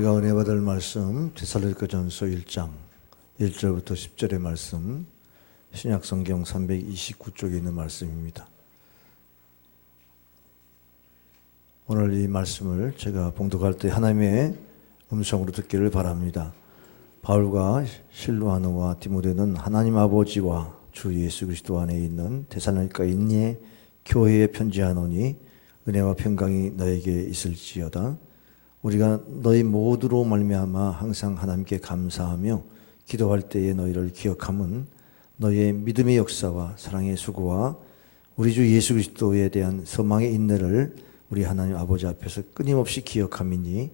우리가 은혜 받을 말씀 데살로니가전서 1장 1절부터 10절의 말씀, 신약성경 329쪽에 있는 말씀입니다. 오늘 이 말씀을 제가 봉독할 때 하나님의 음성으로 듣기를 바랍니다. 바울과 실로아노와 디모데는 하나님 아버지와 주 예수 그리스도 안에 있는 데살로니가 인예 교회에 편지하노니 은혜와 평강이 너에게 있을지어다. 우리가 너희 모두로 말미암아 항상 하나님께 감사하며 기도할 때에 너희를 기억함은 너희의 믿음의 역사와 사랑의 수고와 우리 주 예수 그리스도에 대한 소망의 인내를 우리 하나님 아버지 앞에서 끊임없이 기억함이니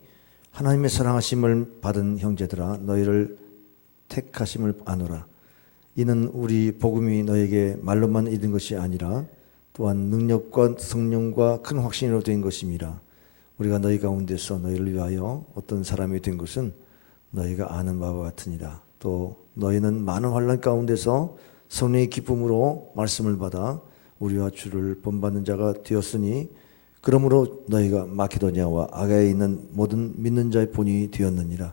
하나님의 사랑하심을 받은 형제들아 너희를 택하심을 아노라. 이는 우리 복음이 너에게 말로만 이른 것이 아니라 또한 능력과 성령과 큰 확신으로 된 것임이라. 우리가 너희 가운데서 너희를 위하여 어떤 사람이 된 것은 너희가 아는 바와 같으니라. 또 너희는 많은 환난 가운데서 성령의 기쁨으로 말씀을 받아 우리와 주를 본받는 자가 되었으니 그러므로 너희가 마케도니아와 아가야에 있는 모든 믿는 자의 본이 되었느니라.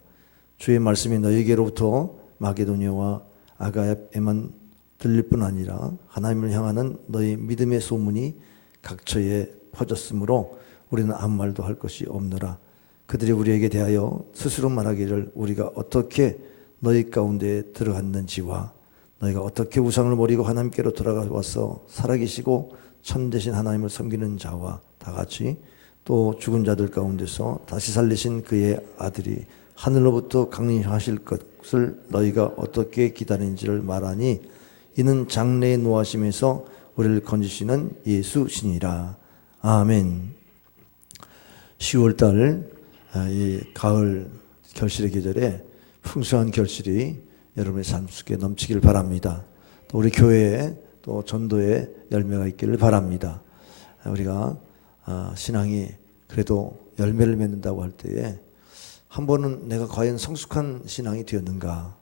주의 말씀이 너희에게로부터 마케도니아와 아가야에만 들릴 뿐 아니라 하나님을 향하는 너희 믿음의 소문이 각처에 퍼졌으므로 우리는 아무 말도 할 것이 없노라. 그들이 우리에게 대하여 스스로 말하기를 우리가 어떻게 너희 가운데 들어갔는지와 너희가 어떻게 우상을 버리고 하나님께로 돌아가서 살아계시고 참되신 하나님을 섬기는 자와 다같이 또 죽은 자들 가운데서 다시 살리신 그의 아들이 하늘로부터 강림하실 것을 너희가 어떻게 기다리는지를 말하니 이는 장래의 노하심에서 우리를 건지시는 예수시니라. 아멘. 10월달 이 가을 결실의 계절에 풍성한 결실이 여러분의 삶 속에 넘치길 바랍니다. 또 우리 교회에 또 전도에 열매가 있기를 바랍니다. 우리가 신앙이 그래도 열매를 맺는다고 할 때에 한 번은 내가 과연 성숙한 신앙이 되었는가,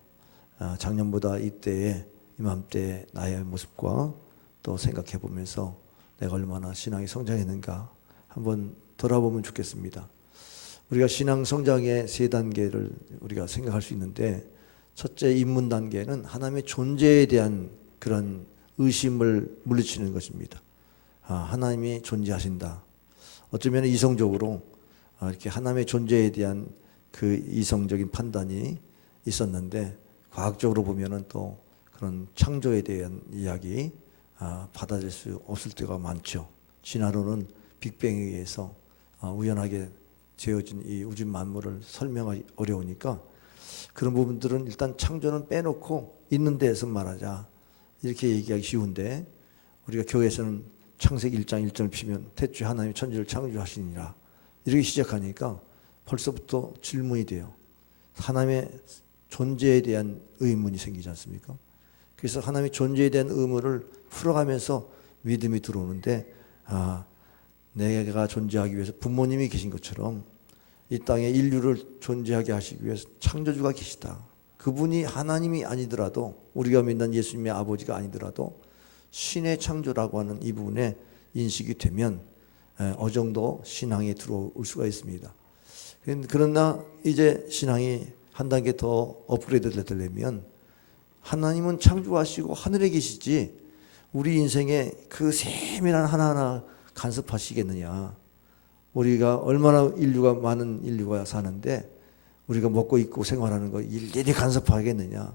작년보다 이때에 이맘때 나의 모습과 또 생각해 보면서 내가 얼마나 신앙이 성장했는가 한번 돌아보면 좋겠습니다. 우리가 신앙 성장의 세 단계를 우리가 생각할 수 있는데, 첫째 입문 단계는 하나님의 존재에 대한 그런 의심을 물리치는 것입니다. 하나님이 존재하신다. 어쩌면 이성적으로 이렇게 하나님의 존재에 대한 그 이성적인 판단이 있었는데, 과학적으로 보면은 또 그런 창조에 대한 이야기 받아들일 수 없을 때가 많죠. 진화론은 빅뱅에 의해서 우연하게 지어진 이 우주 만물을 설명하기 어려우니까 그런 부분들은 일단 창조는 빼놓고 있는 데에서 말하자 이렇게 얘기하기 쉬운데, 우리가 교회에서는 창세기 1장 1절을 피면 태초에 하나님이 천지를 창조하시니라 이렇게 시작하니까 벌써부터 질문이 돼요. 하나님의 존재에 대한 의문이 생기지 않습니까? 그래서 하나님의 존재에 대한 의문을 풀어가면서 믿음이 들어오는데, 내가 존재하기 위해서 부모님이 계신 것처럼 이 땅에 인류를 존재하게 하시기 위해서 창조주가 계시다. 그분이 하나님이 아니더라도, 우리가 믿는 예수님의 아버지가 아니더라도 신의 창조라고 하는 이 부분에 인식이 되면 어느 정도 신앙에 들어올 수가 있습니다. 그러나 이제 신앙이 한 단계 더 업그레이드 되려면 하나님은 창조하시고 하늘에 계시지 우리 인생에 그 세밀한 하나하나 간섭하시겠느냐. 우리가 얼마나 많은 인류가 사는데 우리가 먹고 입고 생활하는 거 일일이 간섭하겠느냐.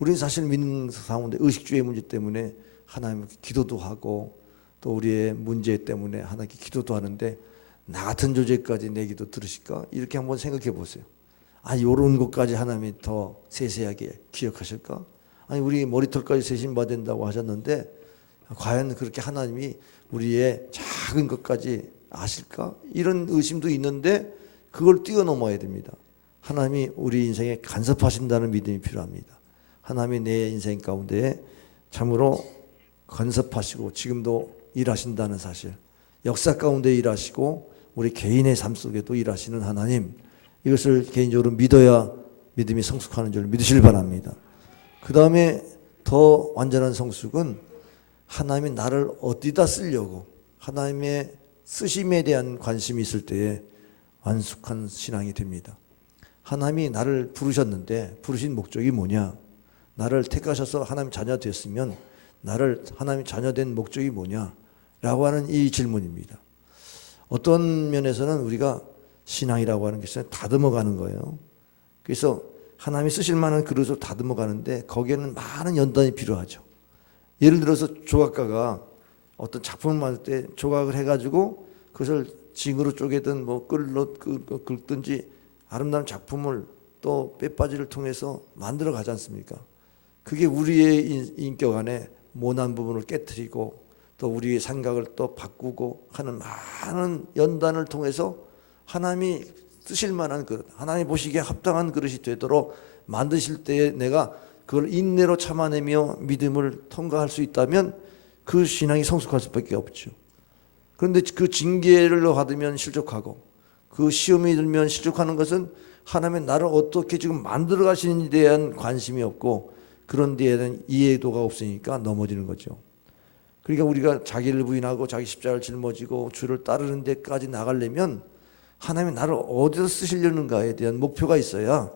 우리는 사실 믿는 가운데 의식주의 문제 때문에 하나님께 기도도 하고 또 우리의 문제 때문에 하나님께 기도도 하는데, 나 같은 존재까지 내 기도 들으실까? 이렇게 한번 생각해 보세요. 이런 것까지 하나님이 더 세세하게 기억하실까? 우리 머리털까지 세심 받는다고 하셨는데 과연 그렇게 하나님이 우리의 작은 것까지 아실까? 이런 의심도 있는데 그걸 뛰어넘어야 됩니다. 하나님이 우리 인생에 간섭하신다는 믿음이 필요합니다. 하나님이 내 인생 가운데 참으로 간섭하시고 지금도 일하신다는 사실, 역사 가운데 일하시고 우리 개인의 삶 속에도 일하시는 하나님, 이것을 개인적으로 믿어야 믿음이 성숙하는 줄 믿으시길 바랍니다. 그 다음에 더 완전한 성숙은 하나님이 나를 어디다 쓰려고 하나님의 쓰심에 대한 관심이 있을 때에 완숙한 신앙이 됩니다. 하나님이 나를 부르셨는데 부르신 목적이 뭐냐? 나를 택하셔서 하나님 자녀 됐으면 나를 하나님 자녀 된 목적이 뭐냐? 라고 하는 이 질문입니다. 어떤 면에서는 우리가 신앙이라고 하는 것은 다듬어 가는 거예요. 그래서 하나님이 쓰실 만한 그릇을 다듬어 가는데 거기에는 많은 연단이 필요하죠. 예를 들어서 조각가가 어떤 작품을 만들 때 조각을 해가지고 그것을 징으로 쪼개든 뭐 끌로 긁든지 아름다운 작품을 또 빼빠지를 통해서 만들어 가지 않습니까? 그게 우리의 인격 안에 모난 부분을 깨트리고 또 우리의 생각을 또 바꾸고 하는 많은 연단을 통해서 하나님이 쓰실 만한 그릇, 하나님 보시기에 합당한 그릇이 되도록 만드실 때에 내가 그걸 인내로 참아내며 믿음을 통과할 수 있다면 그 신앙이 성숙할 수밖에 없죠. 그런데 그 징계를 받으면 실족하고 그 시험이 들면 실족하는 것은 하나님의 나를 어떻게 지금 만들어 가시는지에 대한 관심이 없고 그런 데에 대한 이해도가 없으니까 넘어지는 거죠. 그러니까 우리가 자기를 부인하고 자기 십자가를 짊어지고 주를 따르는 데까지 나가려면 하나님이 나를 어디서 쓰시려는가에 대한 목표가 있어야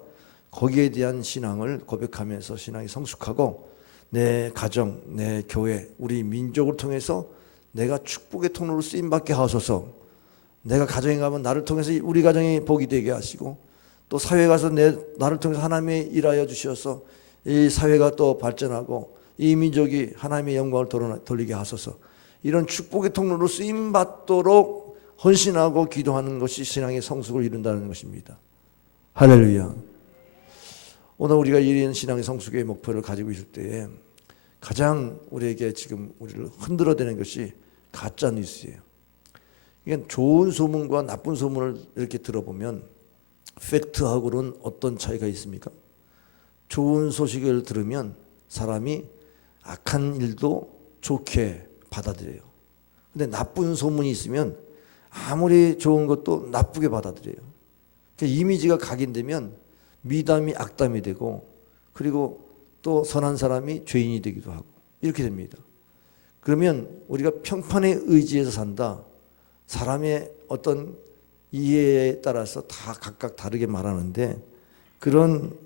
거기에 대한 신앙을 고백하면서 신앙이 성숙하고 내 가정, 내 교회, 우리 민족을 통해서 내가 축복의 통로로 쓰임받게 하소서. 내가 가정에 가면 나를 통해서 우리 가정이 복이 되게 하시고 또 사회에 가서 나를 통해서 하나님이 일하여 주셔서 이 사회가 또 발전하고 이 민족이 하나님의 영광을 돌리게 하소서. 이런 축복의 통로로 쓰임받도록 헌신하고 기도하는 것이 신앙의 성숙을 이룬다는 것입니다. 할렐루야. 오늘 우리가 이런 신앙의 성숙의 목표를 가지고 있을 때에 가장 우리에게 지금 우리를 흔들어대는 것이 가짜 뉴스예요. 그러니까 좋은 소문과 나쁜 소문을 이렇게 들어보면 팩트하고는 어떤 차이가 있습니까? 좋은 소식을 들으면 사람이 악한 일도 좋게 받아들여요. 근데 나쁜 소문이 있으면 아무리 좋은 것도 나쁘게 받아들여요. 그러니까 이미지가 각인되면 미담이 악담이 되고 그리고 또 선한 사람이 죄인이 되기도 하고 이렇게 됩니다. 그러면 우리가 평판에 의지해서 산다. 사람의 어떤 이해에 따라서 다 각각 다르게 말하는데 그런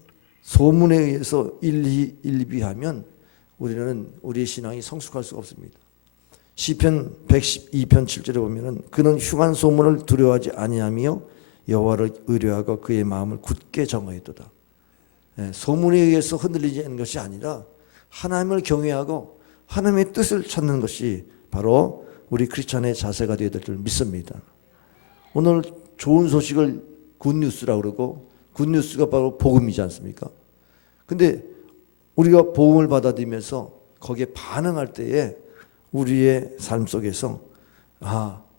소문에 의해서 일비하면 우리는 우리의 신앙이 성숙할 수가 없습니다. 시편 112편 7절에 보면은 그는 흉한 소문을 두려워하지 아니하며 여호와를 의뢰하고 그의 마음을 굳게 정하였도다. 소문에 의해서 흔들리지 않는 것이 아니라 하나님을 경외하고 하나님의 뜻을 찾는 것이 바로 우리 크리스찬의 자세가 되어야 될 줄 믿습니다. 오늘 좋은 소식을 굿뉴스라고 그러고 굿뉴스가 바로 복음이지 않습니까? 근데 우리가 복음을 받아들이면서 거기에 반응할 때에 우리의 삶 속에서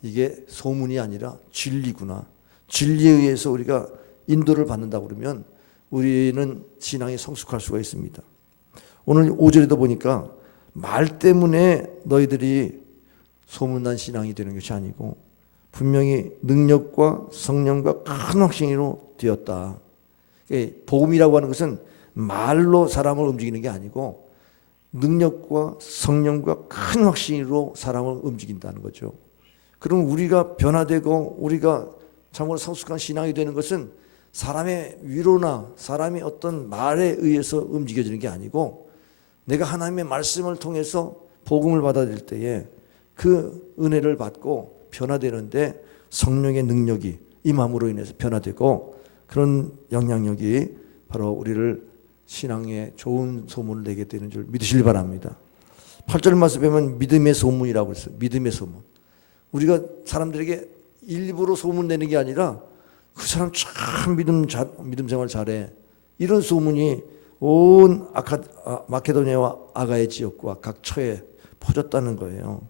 이게 소문이 아니라 진리구나. 진리에 의해서 우리가 인도를 받는다고 그러면 우리는 신앙이 성숙할 수가 있습니다. 오늘 5절에도 보니까 말 때문에 너희들이 소문난 신앙이 되는 것이 아니고 분명히 능력과 성령과 큰 확신으로 되었다. 복음이라고 하는 것은 말로 사람을 움직이는 게 아니고 능력과 성령과 큰 확신으로 사람을 움직인다는 거죠. 그럼 우리가 변화되고 우리가 참으로 성숙한 신앙이 되는 것은 사람의 위로나 사람이 어떤 말에 의해서 움직여지는 게 아니고 내가 하나님의 말씀을 통해서 복음을 받아들일 때에 그 은혜를 받고 변화되는데 성령의 능력이 임함으로 인해서 변화되고 그런 영향력이 바로 우리를 신앙에 좋은 소문을 내게 되는 줄 믿으시기 바랍니다. 8절 말씀에 보면 믿음의 소문이라고 했어요. 믿음의 소문. 우리가 사람들에게 일부러 소문 내는 게 아니라 그 사람 참 믿음 생활 잘해. 이런 소문이 온 마케도니아와 아가의 지역과 각 처에 퍼졌다는 거예요.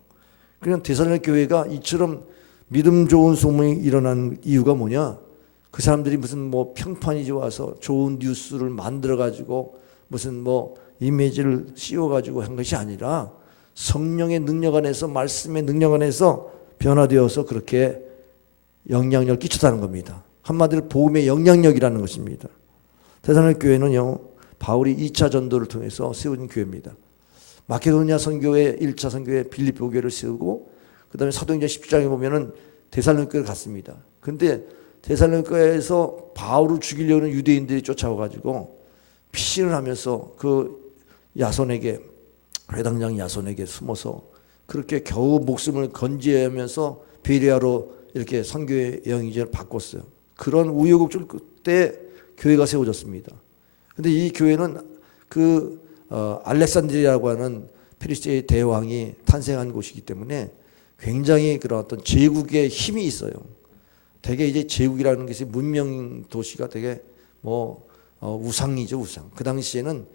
그냥 데살로니가 교회가 이처럼 믿음 좋은 소문이 일어난 이유가 뭐냐? 그 사람들이 무슨 뭐 평판이 좋아서 좋은 뉴스를 만들어 가지고 무슨 뭐 이미지를 씌워 가지고 한 것이 아니라 성령의 능력 안에서 말씀의 능력 안에서 변화되어서 그렇게 영향력을 끼쳤다는 겁니다. 한마디로 복음의 영향력이라는 것입니다. 데살로니가 교회는요, 바울이 2차 전도를 통해서 세운 교회입니다. 마케도니아 선교회 1차 선교회 빌립보 교회를 세우고 그다음에 사도행전 10장에 보면은 데살로니가 교회를 갔습니다. 그런데 데살로니가에서 바울을 죽이려는 유대인들이 쫓아와가지고 피신을 하면서 그 야손에게, 회당장 야손에게 숨어서 그렇게 겨우 목숨을 건지하면서 베레아로 이렇게 선교의 영의지를 바꿨어요. 그런 우여곡절 끝에 교회가 세워졌습니다. 근데 이 교회는 그 알렉산드리아라고 하는 페르시아의 대왕이 탄생한 곳이기 때문에 굉장히 그런 어떤 제국의 힘이 있어요. 되게 이제 제국이라는 것이 문명 도시가 되게 우상이죠, 우상. 그 당시에는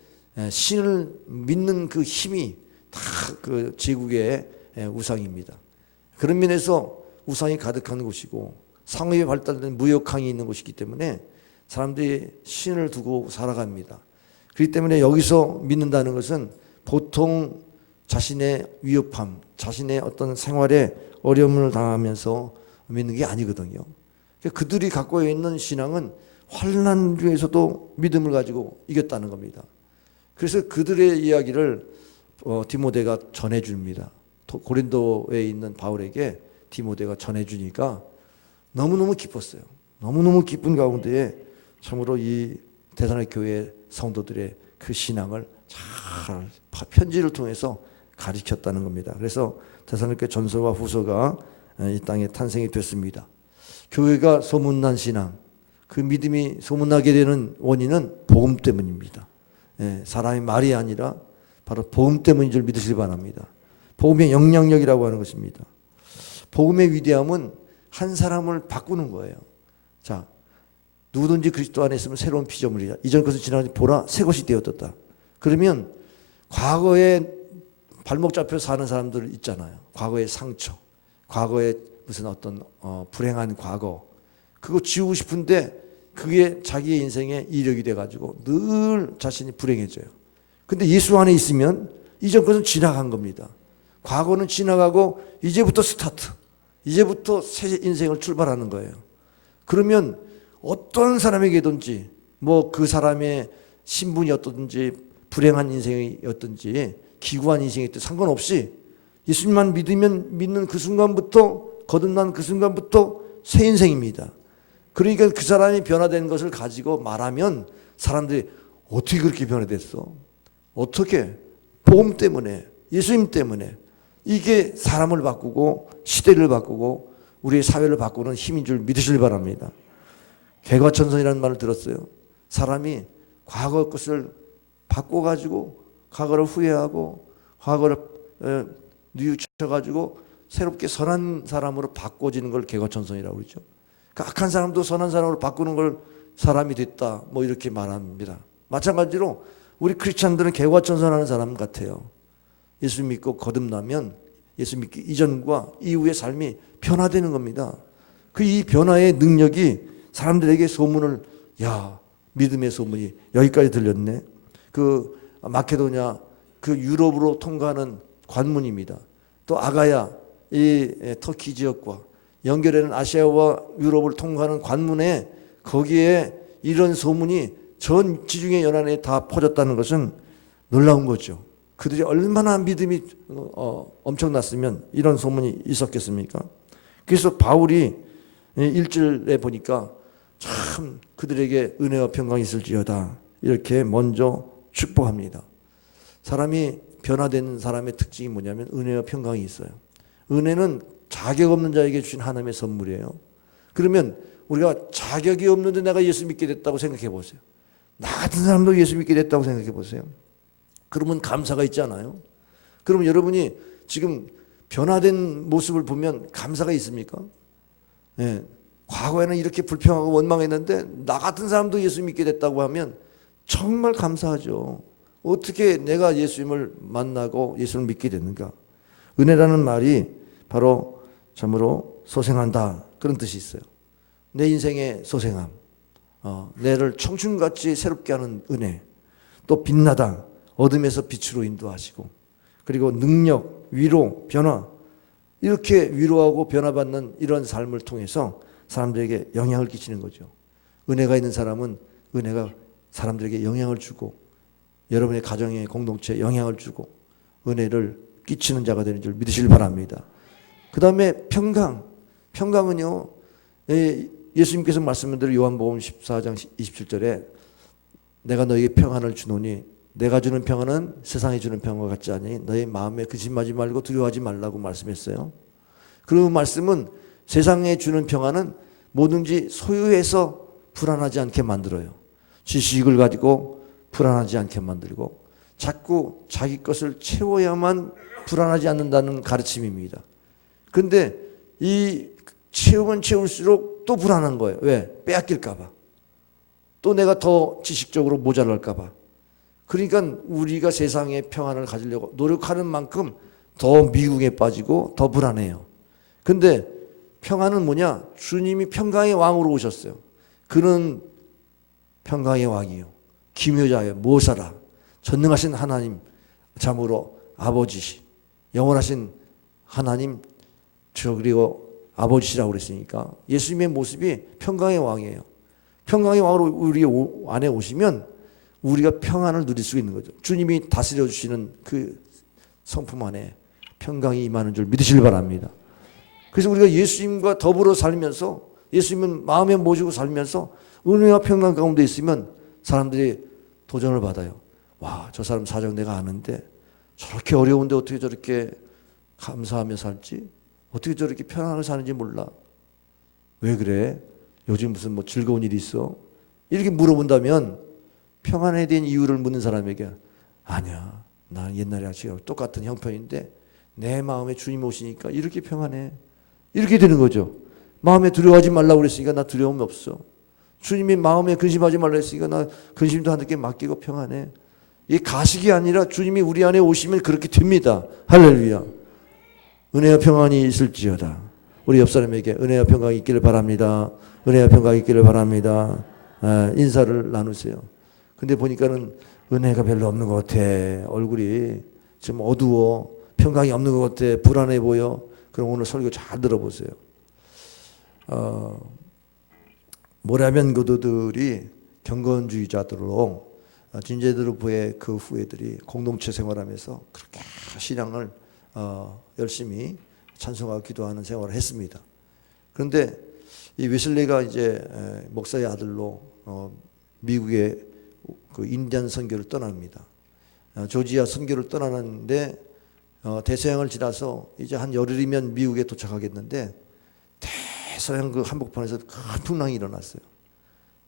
신을 믿는 그 힘이 다 그 제국의 우상입니다. 그런 면에서 우상이 가득한 곳이고 상업이 발달된 무역항이 있는 곳이기 때문에 사람들이 신을 두고 살아갑니다. 그렇기 때문에 여기서 믿는다는 것은 보통 자신의 위협함, 자신의 어떤 생활에 어려움을 당하면서 믿는 게 아니거든요. 그들이 갖고 있는 신앙은 환난 중에서도 믿음을 가지고 이겼다는 겁니다. 그래서 그들의 이야기를 디모데가 전해줍니다. 고린도에 있는 바울에게 디모데가 전해주니까 너무너무 기뻤어요. 너무너무 기쁜 가운데에 참으로 이 데살로니가 교회 성도들의 그 신앙을 잘 편지를 통해서 가르쳤다는 겁니다. 그래서 데살로니가 전서와 후서가 이 땅에 탄생이 됐습니다. 교회가 소문난 신앙, 그 믿음이 소문나게 되는 원인은 복음 때문입니다. 사람의 말이 아니라 바로 복음 때문인 줄 믿으시기 바랍니다. 복음의 영향력이라고 하는 것입니다. 복음의 위대함은 한 사람을 바꾸는 거예요. 자, 누구든지 그리스도 안에 있으면 새로운 피조물이다. 이전 것은 지나가니 보라 새 것이 되어졌다. 그러면 과거에 발목 잡혀 사는 사람들 있잖아요. 과거의 상처, 과거의 무슨 어떤 불행한 과거, 그거 지우고 싶은데 그게 자기의 인생의 이력이 돼가지고 늘 자신이 불행해져요. 근데 예수 안에 있으면 이전 것은 지나간 겁니다. 과거는 지나가고 이제부터 스타트, 이제부터 새 인생을 출발하는 거예요. 그러면 어떤 사람에게든지 그 사람의 신분이 어떻든지 불행한 인생이었든지 기구한 인생이었든지 상관없이 예수님만 믿는 그 순간부터, 거듭난 그 순간부터 새 인생입니다. 그러니까 그 사람이 변화된 것을 가지고 말하면 사람들이 어떻게 그렇게 변화됐어? 어떻게? 복음 때문에, 예수님 때문에. 이게 사람을 바꾸고 시대를 바꾸고 우리의 사회를 바꾸는 힘인 줄 믿으시길 바랍니다. 개과천선이라는 말을 들었어요. 사람이 과거 것을 바꿔가지고 과거를 후회하고 과거를 뉘우쳐가지고 새롭게 선한 사람으로 바꿔지는 걸 개과천선이라고 그러죠. 악한 사람도 선한 사람으로 바꾸는 걸 사람이 됐다, 이렇게 말합니다. 마찬가지로 우리 크리스찬들은 개과천선하는 사람 같아요. 예수 믿고 거듭나면 예수 믿기 이전과 이후의 삶이 변화되는 겁니다. 이 변화의 능력이 사람들에게 소문을, 야, 믿음의 소문이 여기까지 들렸네. 그 마케도냐, 그 유럽으로 통과하는 관문입니다. 또 아가야, 이 터키 지역과 연결되는 아시아와 유럽을 통과하는 관문에 거기에 이런 소문이 전 지중해 연안에 다 퍼졌다는 것은 놀라운 거죠. 그들이 얼마나 믿음이 엄청났으면 이런 소문이 있었겠습니까? 그래서 바울이 1절에 보니까 참 그들에게 은혜와 평강이 있을지어다 이렇게 먼저 축복합니다. 사람이 변화된 사람의 특징이 뭐냐면 은혜와 평강이 있어요. 은혜는 자격 없는 자에게 주신 하나님의 선물이에요. 그러면 우리가 자격이 없는데 내가 예수 믿게 됐다고 생각해 보세요. 나 같은 사람도 예수 믿게 됐다고 생각해 보세요. 그러면 감사가 있지 않아요? 그러면 여러분이 지금 변화된 모습을 보면 감사가 있습니까? 과거에는 이렇게 불평하고 원망했는데 나 같은 사람도 예수 믿게 됐다고 하면 정말 감사하죠. 어떻게 내가 예수님을 만나고 예수를 믿게 됐는가? 은혜라는 말이 바로 참으로 소생한다, 그런 뜻이 있어요. 내 인생의 소생함, 내를 청춘같이 새롭게 하는 은혜, 또 빛나다, 어둠에서 빛으로 인도하시고, 그리고 능력, 위로, 변화, 이렇게 위로하고 변화받는 이런 삶을 통해서 사람들에게 영향을 끼치는 거죠. 은혜가 있는 사람은 은혜가 사람들에게 영향을 주고 여러분의 가정의 공동체에 영향을 주고 은혜를 끼치는 자가 되는 줄 믿으시길 바랍니다. 그 다음에 평강. 평강은요, 예수님께서 말씀한 대로 요한복음 14장 27절에 내가 너에게 평안을 주노니 내가 주는 평안은 세상이 주는 평안과 같지 않으니 너의 마음에 근심하지 말고 두려워하지 말라고 말씀했어요. 그 말씀은 세상에 주는 평안은 뭐든지 소유해서 불안하지 않게 만들어요. 지식을 가지고 불안하지 않게 만들고 자꾸 자기 것을 채워야만 불안하지 않는다는 가르침입니다. 그런데 이 채우면 채울수록 또 불안한 거예요. 왜? 빼앗길까 봐. 또 내가 더 지식적으로 모자랄까 봐. 그러니까 우리가 세상의 평안을 가지려고 노력하는 만큼 더 미궁에 빠지고 더 불안해요. 근데 평안은 뭐냐? 주님이 평강의 왕으로 오셨어요. 그는 평강의 왕이요, 기묘자요, 모사라, 전능하신 하나님, 참으로 아버지시, 영원하신 하나님, 그리고 아버지시라고 그랬으니까 예수님의 모습이 평강의 왕이에요. 평강의 왕으로 우리 안에 오시면 우리가 평안을 누릴 수 있는 거죠. 주님이 다스려 주시는 그 성품 안에 평강이 임하는 줄 믿으시길 바랍니다. 그래서 우리가 예수님과 더불어 살면서 예수님은 마음에 모시고 살면서 은혜와 평강 가운데 있으면 사람들이 도전을 받아요. 와, 저 사람 사정 내가 아는데 저렇게 어려운데 어떻게 저렇게 감사하며 살지? 어떻게 저렇게 편안하게 사는지 몰라. 왜 그래? 요즘 무슨 뭐 즐거운 일이 있어? 이렇게 물어본다면 평안에 대한 이유를 묻는 사람에게 아니야, 나 옛날에 같이 똑같은 형편인데 내 마음에 주님 오시니까 이렇게 평안해. 이렇게 되는 거죠. 마음에 두려워하지 말라고 그랬으니까 나 두려움이 없어. 주님이 마음에 근심하지 말라 했으니까 나 근심도 하나님께 맡기고 평안해. 이게 가식이 아니라 주님이 우리 안에 오시면 그렇게 됩니다. 할렐루야. 은혜와 평안이 있을지어다. 우리 옆 사람에게 은혜와 평강이 있기를 바랍니다. 은혜와 평강이 있기를 바랍니다. 인사를 나누세요. 근데 보니까는 은혜가 별로 없는 것 같아. 얼굴이 좀 어두워. 평강이 없는 것 같아. 불안해 보여. 그럼 오늘 설교 잘 들어보세요. 모라비안 교도들이 경건주의자들로 진제드루프의 그 후예들이 공동체 생활하면서 그렇게 신앙을 열심히 찬송하고 기도하는 생활을 했습니다. 그런데 이 웨슬리가 이제 목사의 아들로 미국의 그 인디안 선교를 떠납니다. 조지아 선교를 떠나는데 대서양을 지나서 이제 한 열흘이면 미국에 도착하겠는데 대서양 그 한복판에서 큰 풍랑이 일어났어요.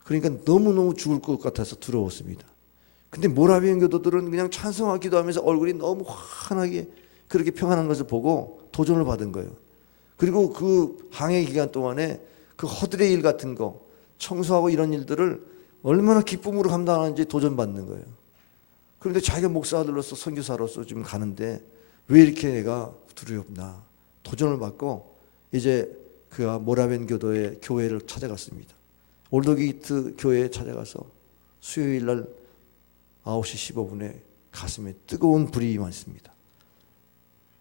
그러니까 너무너무 죽을 것 같아서 두려웠습니다. 근데 모라비안 교도들은 그냥 찬송하고 기도하면서 얼굴이 너무 환하게 그렇게 평안한 것을 보고 도전을 받은 거예요. 그리고 그 항해 기간 동안에 그 허들의 일 같은 거 청소하고 이런 일들을 얼마나 기쁨으로 감당하는지 도전받는 거예요. 그런데 자기가 목사들로서 선교사로서 지금 가는데 왜 이렇게 내가 두렵나 도전을 받고 이제 그 모라비안 교도의 교회를 찾아갔습니다. 올드게이트 교회에 찾아가서 수요일 날 9시 15분에 가슴에 뜨거운 불이 임했습니다.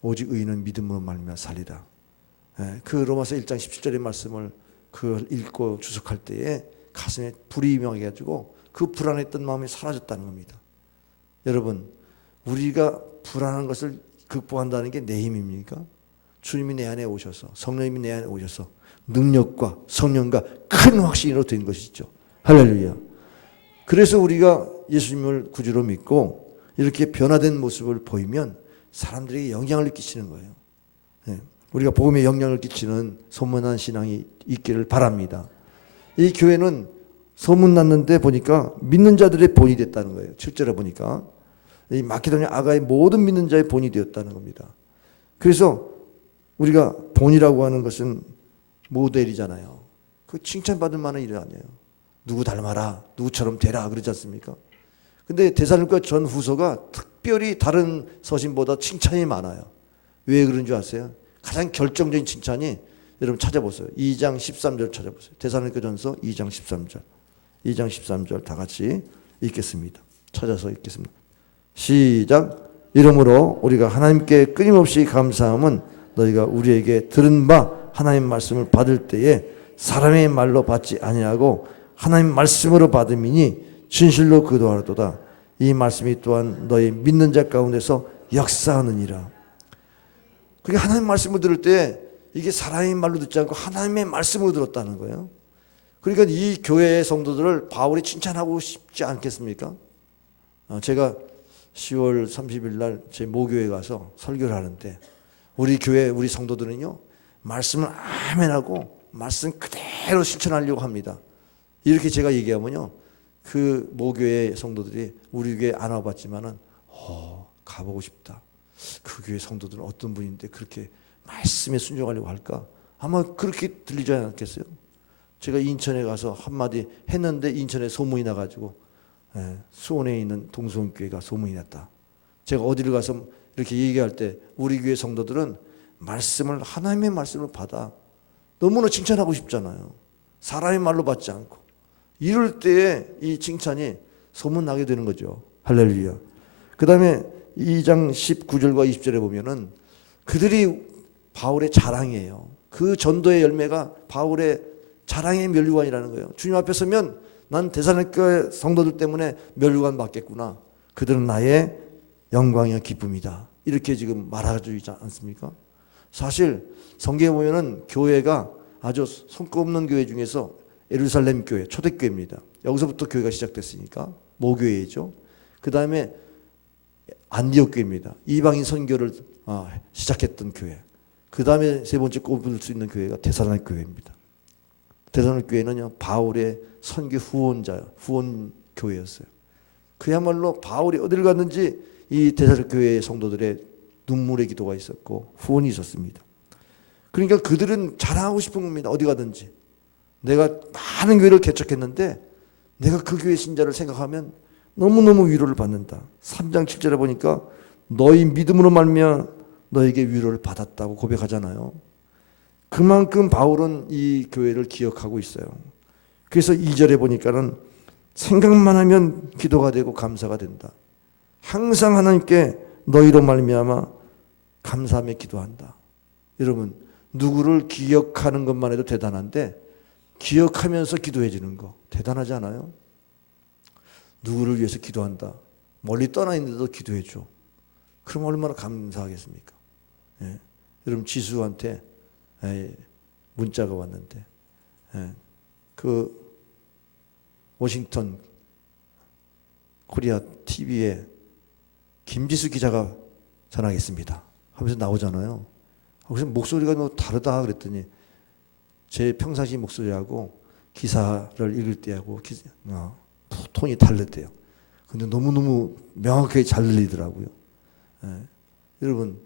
오직 의인은 믿음으로 말미암아 살리라. 그 로마서 1장 17절의 말씀을 그 읽고 주석할 때에 가슴에 불이 임해가지고 그 불안했던 마음이 사라졌다는 겁니다. 여러분, 우리가 불안한 것을 극복한다는 게 내 힘입니까? 주님이 내 안에 오셔서 성령님이 내 안에 오셔서 능력과 성령과 큰 확신으로 된 것이죠. 할렐루야. 그래서 우리가 예수님을 구주로 믿고 이렇게 변화된 모습을 보이면 사람들에게 영향을 끼치는 거예요. 우리가 복음에 영향을 끼치는 소문난 신앙이 있기를 바랍니다. 이 교회는 소문났는데 보니까 믿는 자들의 본이 됐다는 거예요. 7절에 보니까 이 마케도냐 아가의 모든 믿는 자의 본이 되었다는 겁니다. 그래서 우리가 본이라고 하는 것은 모델이잖아요. 그 칭찬받을 만한 일이 아니에요. 누구 닮아라, 누구처럼 되라 그러지 않습니까? 근데 데살로니가 전 후서가 특별히 다른 서신보다 칭찬이 많아요. 왜 그런 줄 아세요? 가장 결정적인 칭찬이 여러분 찾아보세요. 2장 13절 찾아보세요. 데살로니가 전서 2장 13절. 2장 13절 다 같이 읽겠습니다. 찾아서 읽겠습니다. 시작. 이러므로 우리가 하나님께 끊임없이 감사함은 너희가 우리에게 들은 바 하나님 말씀을 받을 때에 사람의 말로 받지 아니하고 하나님 말씀으로 받음이니 진실로 그도하도다. 이 말씀이 또한 너희 믿는 자 가운데서 역사하느니라. 그게 하나님 말씀을 들을 때 이게 사람의 말로 듣지 않고 하나님의 말씀으로 들었다는 거예요. 그러니까 이 교회의 성도들을 바울이 칭찬하고 싶지 않겠습니까? 제가 10월 30일 날 제 모교에 가서 설교를 하는데 우리 교회 우리 성도들은요 말씀을 아멘하고 말씀 그대로 실천하려고 합니다. 이렇게 제가 얘기하면요 그 모교의 성도들이 우리 교회 안 와봤지만은 가보고 싶다. 그 교회 성도들은 어떤 분인데 그렇게 말씀에 순종하려고 할까? 아마 그렇게 들리지 않겠어요? 제가 인천에 가서 한마디 했는데 인천에 소문이 나가지고 수원에 있는 동성교회가 소문이 났다. 제가 어디를 가서 이렇게 얘기할 때 우리 교회 성도들은 말씀을 하나님의 말씀을 받아 너무나 칭찬하고 싶잖아요. 사람의 말로 받지 않고 이럴 때에 이 칭찬이 소문나게 되는 거죠. 할렐루야. 그 다음에 2장 19절과 20절에 보면은 그들이 바울의 자랑이에요. 그 전도의 열매가 바울의 자랑의 면류관이라는 거예요. 주님 앞에 서면 난 데살로니가 성도들 때문에 면류관 받겠구나. 그들은 나의 영광이요 기쁨이다. 이렇게 지금 말하고 있지 않습니까? 사실 성경에 보면은 교회가 아주 손꼽는 교회 중에서 예루살렘 교회 초대교회입니다. 여기서부터 교회가 시작됐으니까 모교회죠. 그 다음에 안디옥 교회입니다. 이방인 선교를 시작했던 교회. 그 다음에 세 번째 꼽을 수 있는 교회가 데살로니가 교회입니다. 데살로니가 교회는요 바울의 선교 후원 교회였어요. 그야말로 바울이 어디를 갔는지 이 데살로니가 교회의 성도들의 눈물의 기도가 있었고 후원이 있었습니다. 그러니까 그들은 자랑하고 싶은 겁니다. 어디 가든지 내가 많은 교회를 개척했는데 내가 그 교회 신자를 생각하면 너무너무 위로를 받는다. 3장 7절에 보니까 너희 믿음으로 말미암아 너에게 위로를 받았다고 고백하잖아요. 그만큼 바울은 이 교회를 기억하고 있어요. 그래서 2절에 보니까는 생각만 하면 기도가 되고 감사가 된다. 항상 하나님께 너희로 말미암아 감사하며 기도한다. 여러분 누구를 기억하는 것만 해도 대단한데 기억하면서 기도해 주는 거 대단하지 않아요? 누구를 위해서 기도한다. 멀리 떠나 있는데도 기도해 줘. 그럼 얼마나 감사하겠습니까? 예. 여러분 지수한테 문자가 왔는데 그 워싱턴 코리아 TV에 김지수 기자가 전화하겠습니다 하면서 나오잖아요. 그래서 목소리가 너무 다르다 그랬더니 제 평상시 목소리하고 기사를 읽을 때하고 톤이 다르대요. 근데 너무너무 명확하게 잘 들리더라고요. 여러분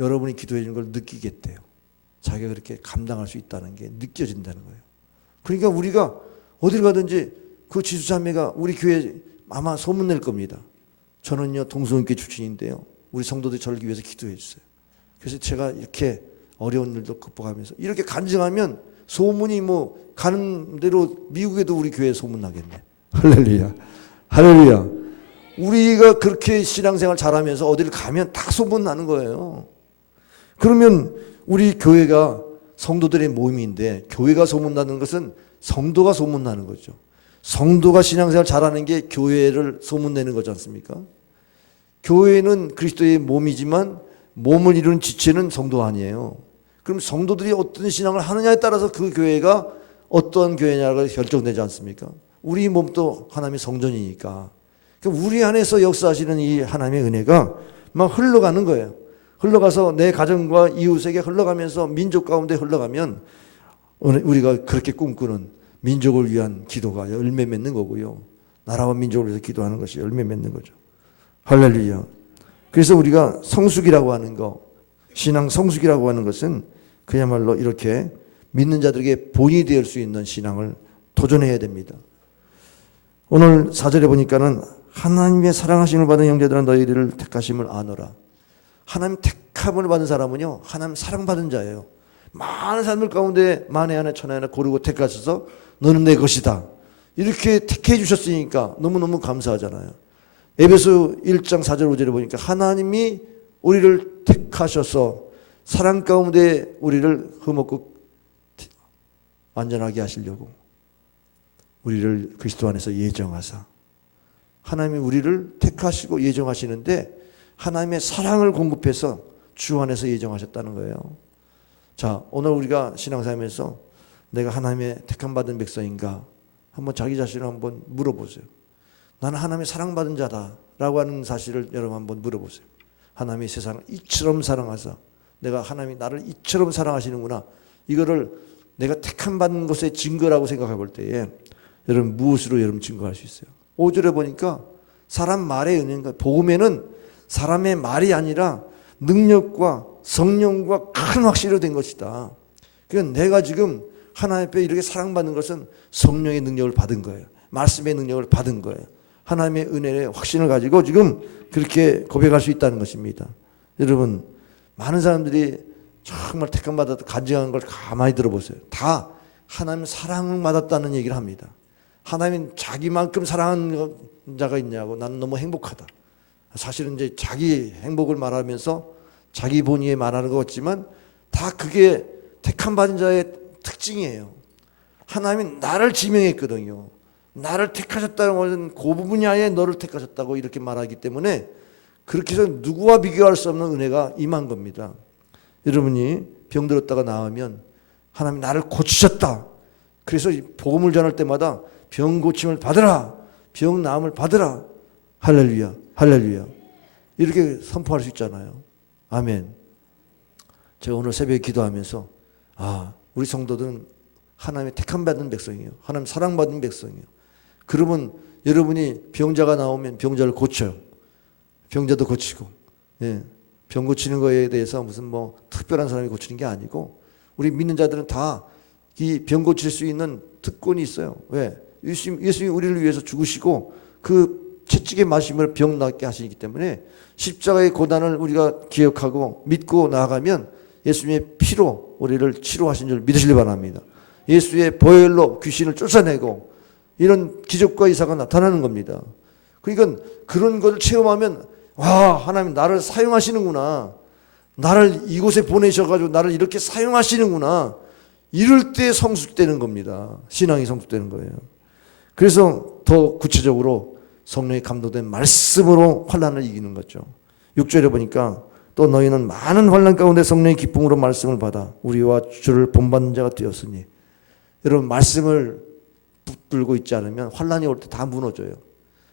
여러분이 기도해 주는 걸 느끼겠대요. 자기가 그렇게 감당할 수 있다는 게 느껴진다는 거예요. 그러니까 우리가 어딜 가든지 그 지수자매가 우리 교회에 아마 소문낼 겁니다. 저는요 동성교회 출신인데요. 우리 성도들이 저를 위해서 기도해 주세요. 그래서 제가 이렇게 어려운 일도 극복하면서 이렇게 간증하면 소문이 뭐 가는 대로 미국에도 우리 교회 소문나겠네. 할렐루야. 할렐루야. 우리가 그렇게 신앙생활 잘하면서 어디를 가면 다 소문나는 거예요. 그러면 우리 교회가 성도들의 모임인데 교회가 소문나는 것은 성도가 소문나는 거죠. 성도가 신앙생활 잘하는 게 교회를 소문내는 거지 않습니까? 교회는 그리스도의 몸이지만 몸을 이루는 지체는 성도 아니에요. 그럼 성도들이 어떤 신앙을 하느냐에 따라서 그 교회가 어떤 교회냐가 결정되지 않습니까? 우리 몸도 하나님의 성전이니까. 그러니까 우리 안에서 역사하시는 이 하나님의 은혜가 막 흘러가는 거예요. 흘러가서 내 가정과 이웃에게 흘러가면서 민족 가운데 흘러가면 우리가 그렇게 꿈꾸는 민족을 위한 기도가 열매 맺는 거고요. 나라와 민족을 위해서 기도하는 것이 열매 맺는 거죠. 할렐루야. 그래서 우리가 성숙이라고 하는 거, 신앙 성숙이라고 하는 것은 그야말로 이렇게 믿는 자들에게 본이 될 수 있는 신앙을 도전해야 됩니다. 오늘 4절에 보니까는 하나님의 사랑하심을 받은 형제들은 너희들을 택하심을 아노라. 하나님 택함을 받은 사람은요 하나님 사랑받은 자예요. 많은 사람들 가운데 만에 하나 천에 하나 고르고 택하셔서 너는 내 것이다 이렇게 택해 주셨으니까 너무너무 감사하잖아요. 에베소 1장 4절 5절에 보니까 하나님이 우리를 택하셔서 사랑 가운데 우리를 흠없고 완전하게 하시려고 우리를 그리스도 안에서 예정하사, 하나님이 우리를 택하시고 예정하시는데 하나님의 사랑을 공급해서 주 안에서 예정하셨다는 거예요. 자, 오늘 우리가 신앙생활에서 내가 하나님의 택함 받은 백성인가? 한번 자기 자신을 한번 물어보세요. 나는 하나님의 사랑받은 자다라고 하는 사실을 여러분 한번 물어보세요. 하나님이 세상을 이처럼 사랑하사 내가 하나님이 나를 이처럼 사랑하시는구나. 이거를 내가 택함 받는 것의 증거라고 생각해 볼 때에 여러분 무엇으로 여러분 증거할 수 있어요? 5절에 보니까 사람 말의 은혜인가? 복음에는 사람의 말이 아니라 능력과 성령과 큰 확신으로 된 것이다. 그러니까 내가 지금 하나님 앞에 이렇게 사랑받는 것은 성령의 능력을 받은 거예요. 말씀의 능력을 받은 거예요. 하나님의 은혜의 확신을 가지고 지금 그렇게 고백할 수 있다는 것입니다. 여러분 많은 사람들이 정말 택함 받았다 간증하는 걸 가만히 들어보세요. 다 하나님 사랑을 받았다는 얘기를 합니다. 하나님 자기만큼 사랑하는 자가 있냐고 나는 너무 행복하다. 사실은 이제 자기 행복을 말하면서 자기 본의에 말하는 것 같지만 다 그게 택함 받은 자의 특징이에요. 하나님이 나를 지명했거든요. 나를 택하셨다는 것은 그 분야에 너를 택하셨다고 이렇게 말하기 때문에 그렇게 해서 누구와 비교할 수 없는 은혜가 임한 겁니다. 여러분이 병들었다가 나으면 하나님이 나를 고치셨다. 그래서 복음을 전할 때마다 병 고침을 받으라. 병 나음을 받으라. 할렐루야. 할렐루야. 이렇게 선포할 수 있잖아요. 아멘. 제가 오늘 새벽에 기도하면서 우리 성도들은 하나님의 택함 받은 백성이에요. 하나님 사랑받은 백성이에요. 그러면 여러분이 병자가 나오면 병자를 고쳐요. 병자도 고치고, 병 고치는 거에 대해서 무슨 뭐 특별한 사람이 고치는 게 아니고 우리 믿는 자들은 다 이 병 고칠 수 있는 특권이 있어요. 왜? 예수님이 우리를 위해서 죽으시고 그 채찍에 마심을 병 낫게 하시기 때문에 십자가의 고난을 우리가 기억하고 믿고 나아가면 예수님의 피로 우리를 치료하신 줄 믿으시기 바랍니다. 예수의 보혈로 귀신을 쫓아내고 이런 기적과 이사가 나타나는 겁니다. 그러니까 그런 것을 체험하면 와 하나님 나를 사용하시는구나. 나를 이곳에 보내셔가지고 나를 이렇게 사용하시는구나. 이럴 때 성숙되는 겁니다. 신앙이 성숙되는 거예요. 그래서 더 구체적으로 성령의 감동된 말씀으로 환난을 이기는 거죠. 6절에 보니까 또 너희는 많은 환난 가운데 성령의 기쁨으로 말씀을 받아 우리와 주를 본받는 자가 되었으니. 여러분 말씀을 붙들고 있지 않으면 환난이 올 때 다 무너져요.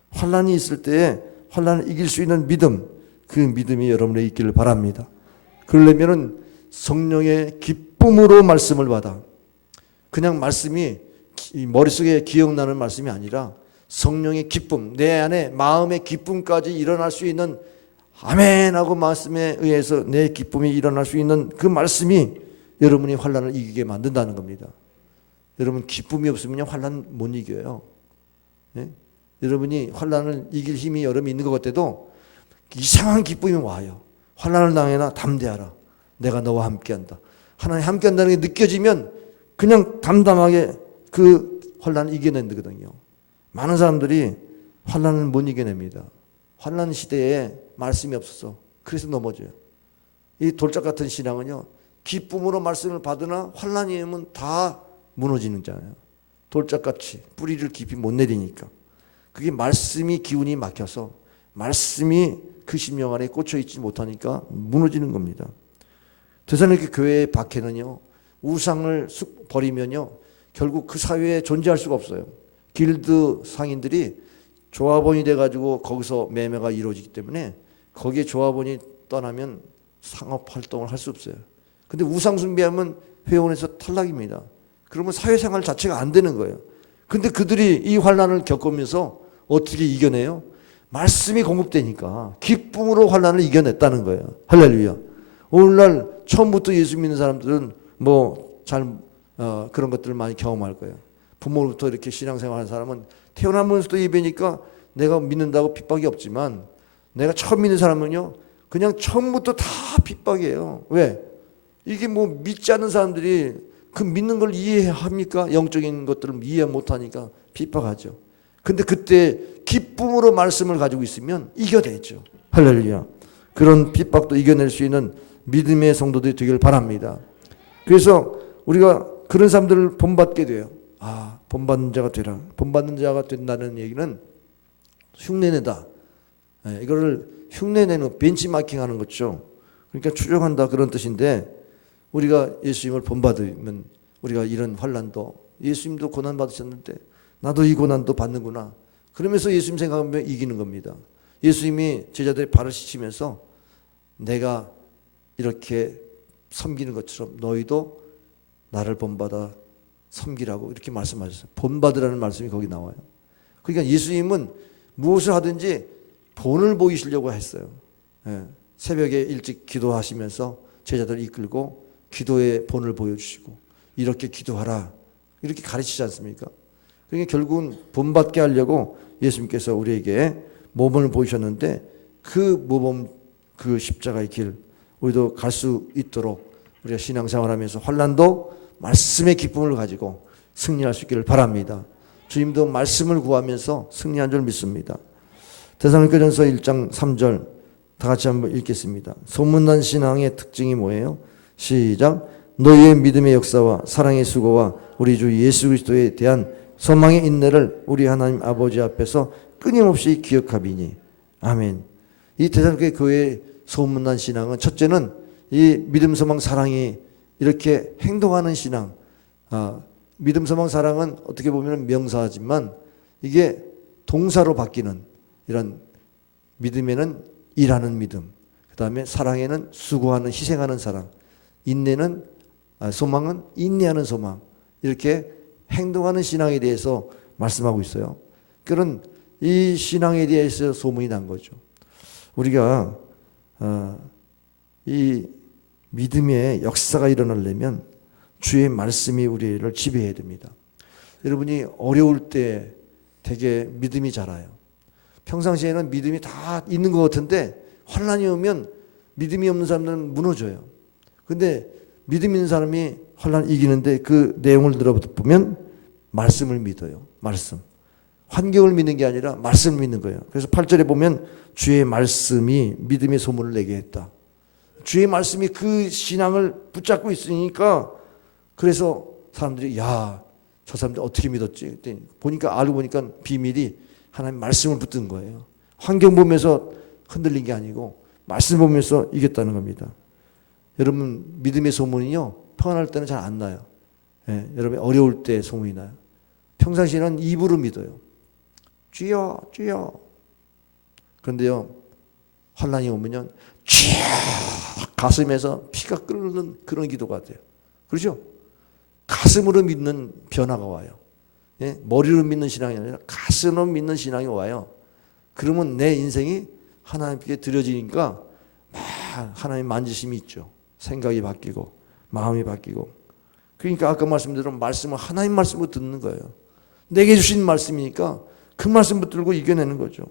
환난이 있을 때에 환난을 이길 수 있는 믿음, 그 믿음이 여러분에 있기를 바랍니다. 그러려면은 성령의 기쁨으로 말씀을 받아. 그냥 말씀이 머릿속에 기억나는 말씀이 아니라 성령의 기쁨, 내 안에 마음의 기쁨까지 일어날 수 있는 아멘 하고 말씀에 의해서 내 기쁨이 일어날 수 있는 그 말씀이 여러분이 환난을 이기게 만든다는 겁니다. 여러분 기쁨이 없으면 환난 못 이겨요. 네? 여러분이 환난을 이길 힘이 여러분이 있는 것 같아도 이상한 기쁨이 와요. 환난을 당해나 담대하라. 내가 너와 함께한다. 하나님 함께한다는 게 느껴지면 그냥 담담하게 그 환난을 이겨낸거든요. 많은 사람들이 환난을 못 이겨냅니다. 환난 시대에 말씀이 없어서 그래서 넘어져요. 이 돌짝 같은 신앙은요. 기쁨으로 말씀을 받으나 환난이 오면 다 무너지는 자예요. 돌짝같이 뿌리를 깊이 못 내리니까. 그게 말씀이 기운이 막혀서 말씀이 그 심령 안에 꽂혀 있지 못하니까 무너지는 겁니다. 데살로니가 교회의 박해는요. 우상을 버리면요. 결국 그 사회에 존재할 수가 없어요. 길드 상인들이 조합원이 돼가지고 거기서 매매가 이루어지기 때문에 거기에 조합원이 떠나면 상업 활동을 할 수 없어요. 근데 우상 숭배하면 회원에서 탈락입니다. 그러면 사회생활 자체가 안 되는 거예요. 근데 그들이 이 환난을 겪으면서 어떻게 이겨내요? 말씀이 공급되니까 기쁨으로 환난을 이겨냈다는 거예요. 할렐루야. 오늘날 처음부터 예수 믿는 사람들은 그런 것들을 많이 경험할 거예요. 부모로부터 이렇게 신앙생활하는 사람은 태어나면서도 예배니까 내가 믿는다고 핍박이 없지만 내가 처음 믿는 사람은요 그냥 처음부터 다 핍박이에요. 왜? 이게 믿지 않는 사람들이 그 믿는 걸 이해합니까? 영적인 것들을 이해 못하니까 핍박하죠. 근데 그때 기쁨으로 말씀을 가지고 있으면 이겨내죠. 할렐루야. 그런 핍박도 이겨낼 수 있는 믿음의 성도들이 되길 바랍니다. 그래서 우리가 그런 사람들을 본받게 돼요. 본받는 자가 되라. 본받는 자가 된다는 얘기는 흉내내다. 이거를 흉내내는 벤치마킹하는 거죠. 그러니까 추종한다 그런 뜻인데 우리가 예수님을 본받으면 우리가 이런 환난도, 예수님도 고난 받으셨는데 나도 이 고난도 받는구나. 그러면서 예수님 생각하면 이기는 겁니다. 예수님이 제자들의 발을 씻으면서 내가 이렇게 섬기는 것처럼 너희도 나를 본받아 섬기라고 이렇게 말씀하셨어요. 본받으라는 말씀이 거기 나와요. 그러니까 예수님은 무엇을 하든지 본을 보이시려고 했어요. 새벽에 일찍 기도하시면서 제자들을 이끌고 기도의 본을 보여주시고 이렇게 기도하라 이렇게 가르치지 않습니까? 그러니까 결국은 본받게 하려고 예수님께서 우리에게 모범을 보이셨는데 그 모범, 그 십자가의 길 우리도 갈 수 있도록 우리가 신앙생활하면서 환난도 말씀의 기쁨을 가지고 승리할 수 있기를 바랍니다. 주님도 말씀을 구하면서 승리한 줄 믿습니다. 데살로니가전서 1장 3절 다 같이 한번 읽겠습니다. 소문난 신앙의 특징이 뭐예요? 시작. 너희의 믿음의 역사와 사랑의 수고와 우리 주 예수 그리스도에 대한 소망의 인내를 우리 하나님 아버지 앞에서 끊임없이 기억하비니. 아멘. 이 데살로니가 교회의 소문난 신앙은 첫째는 이 믿음, 소망, 사랑이 이렇게 행동하는 신앙. 믿음, 소망, 사랑은 어떻게 보면 명사지만 이게 동사로 바뀌는 이런 믿음에는 일하는 믿음, 그 다음에 사랑에는 수고하는, 희생하는 사랑, 인내는 소망은 인내하는 소망, 이렇게 행동하는 신앙에 대해서 말씀하고 있어요. 그런 이 신앙에 대해서 소문이 난 거죠. 우리가 이 믿음의 역사가 일어나려면 주의 말씀이 우리를 지배해야 됩니다. 여러분이 어려울 때 되게 믿음이 자라요. 평상시에는 믿음이 다 있는 것 같은데 환난이 오면 믿음이 없는 사람들은 무너져요. 근데 믿음 있는 사람이 환난을 이기는데 그 내용을 들어보면 말씀을 믿어요. 말씀. 환경을 믿는 게 아니라 말씀을 믿는 거예요. 그래서 8절에 보면 주의 말씀이 믿음의 소문을 내게 했다. 주의 말씀이 그 신앙을 붙잡고 있으니까 그래서 사람들이 야, 저 사람들 어떻게 믿었지? 보니까 알고 보니까 비밀이 하나님 말씀을 붙든 거예요. 환경 보면서 흔들린 게 아니고 말씀 보면서 이겼다는 겁니다. 여러분 믿음의 소문이요 평안할 때는 잘 안 나요. 여러분 어려울 때 소문이 나요. 평상시에는 입으로 믿어요. 주여 주여. 그런데요 환난이 오면요 쫙 가슴에서 피가 끓는 그런 기도가 돼요. 그렇죠? 가슴으로 믿는 변화가 와요. 머리로 믿는 신앙이 아니라 가슴으로 믿는 신앙이 와요. 그러면 내 인생이 하나님께 드려지니까 막 하나님 만지심이 있죠. 생각이 바뀌고 마음이 바뀌고. 그러니까 아까 말씀대로 말씀을 하나님 말씀으로 듣는 거예요. 내게 주신 말씀이니까 그 말씀 붙들고 이겨내는 거죠.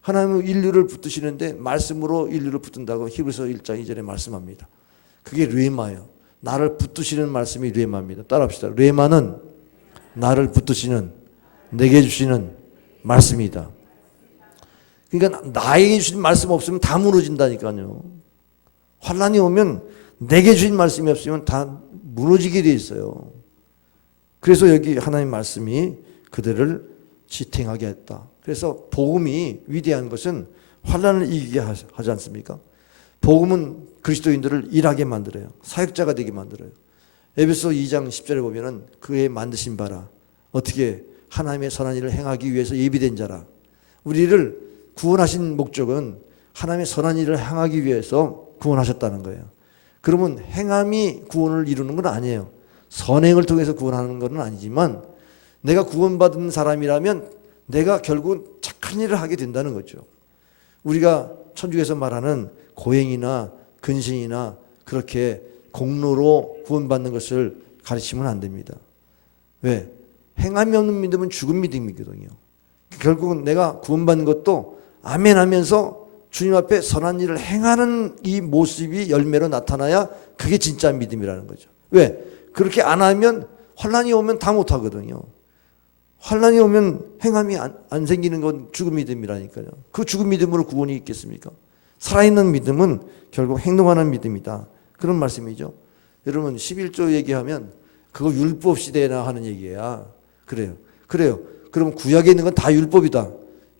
하나님은 인류를 붙드시는데 말씀으로 인류를 붙든다고 히브리서 1장 2절에 말씀합니다. 그게 뢰마예요. 나를 붙드시는 말씀이 뢰마입니다. 따라합시다. 뢰마는 나를 붙드시는, 내게 주시는 말씀이다. 그러니까 나에게 주신 말씀 없으면 다 무너진다니까요. 환난이 오면 내게 주신 말씀이 없으면 다 무너지게 돼 있어요. 그래서 여기 하나님 말씀이 그들을 지탱하게 했다. 그래서 복음이 위대한 것은 환난을 이기게 하지 않습니까? 복음은 그리스도인들을 일하게 만들어요. 사역자가 되게 만들어요. 에베소 2장 10절에 보면은 그의 만드신 바라 어떻게 하나님의 선한 일을 행하기 위해서 예비된 자라. 우리를 구원하신 목적은 하나님의 선한 일을 행하기 위해서 구원하셨다는 거예요. 그러면 행함이 구원을 이루는 건 아니에요. 선행을 통해서 구원하는 건 아니지만 내가 구원받은 사람이라면 내가 결국 착한 일을 하게 된다는 거죠. 우리가 천주에서 말하는 고행이나 근신이나 그렇게 공로로 구원받는 것을 가르치면 안 됩니다. 왜? 행함이 없는 믿음은 죽은 믿음이거든요. 결국은 내가 구원받는 것도 아멘 하면서 주님 앞에 선한 일을 행하는 이 모습이 열매로 나타나야 그게 진짜 믿음이라는 거죠. 왜? 그렇게 안 하면 환난이 오면 다 못하거든요. 환난이 오면 행함이 안 생기는 건 죽은 믿음이라니까요. 그 죽은 믿음으로 구원이 있겠습니까? 살아있는 믿음은 결국 행동하는 믿음이다. 그런 말씀이죠. 여러분 11조 얘기하면 그거 율법 시대나 하는 얘기야. 그래요. 그러면 구약에 있는 건 다 율법이다.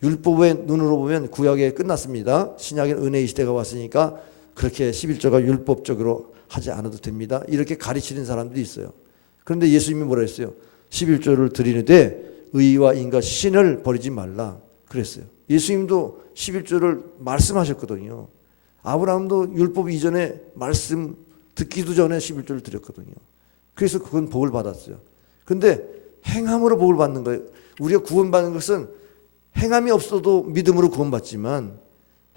율법의 눈으로 보면 구약에 끝났습니다. 신약의 은혜의 시대가 왔으니까 그렇게 11조가 율법적으로 하지 않아도 됩니다. 이렇게 가르치는 사람들이 있어요. 그런데 예수님이 뭐라 했어요? 11조를 드리는데 의와 인과 신을 버리지 말라 그랬어요. 예수님도 11조를 말씀하셨거든요. 아브라함도 율법 이전에 말씀 듣기도 전에 11조를 드렸거든요. 그래서 그건 복을 받았어요. 근데 행함으로 복을 받는 거예요. 우리가 구원받는 것은 행함이 없어도 믿음으로 구원받지만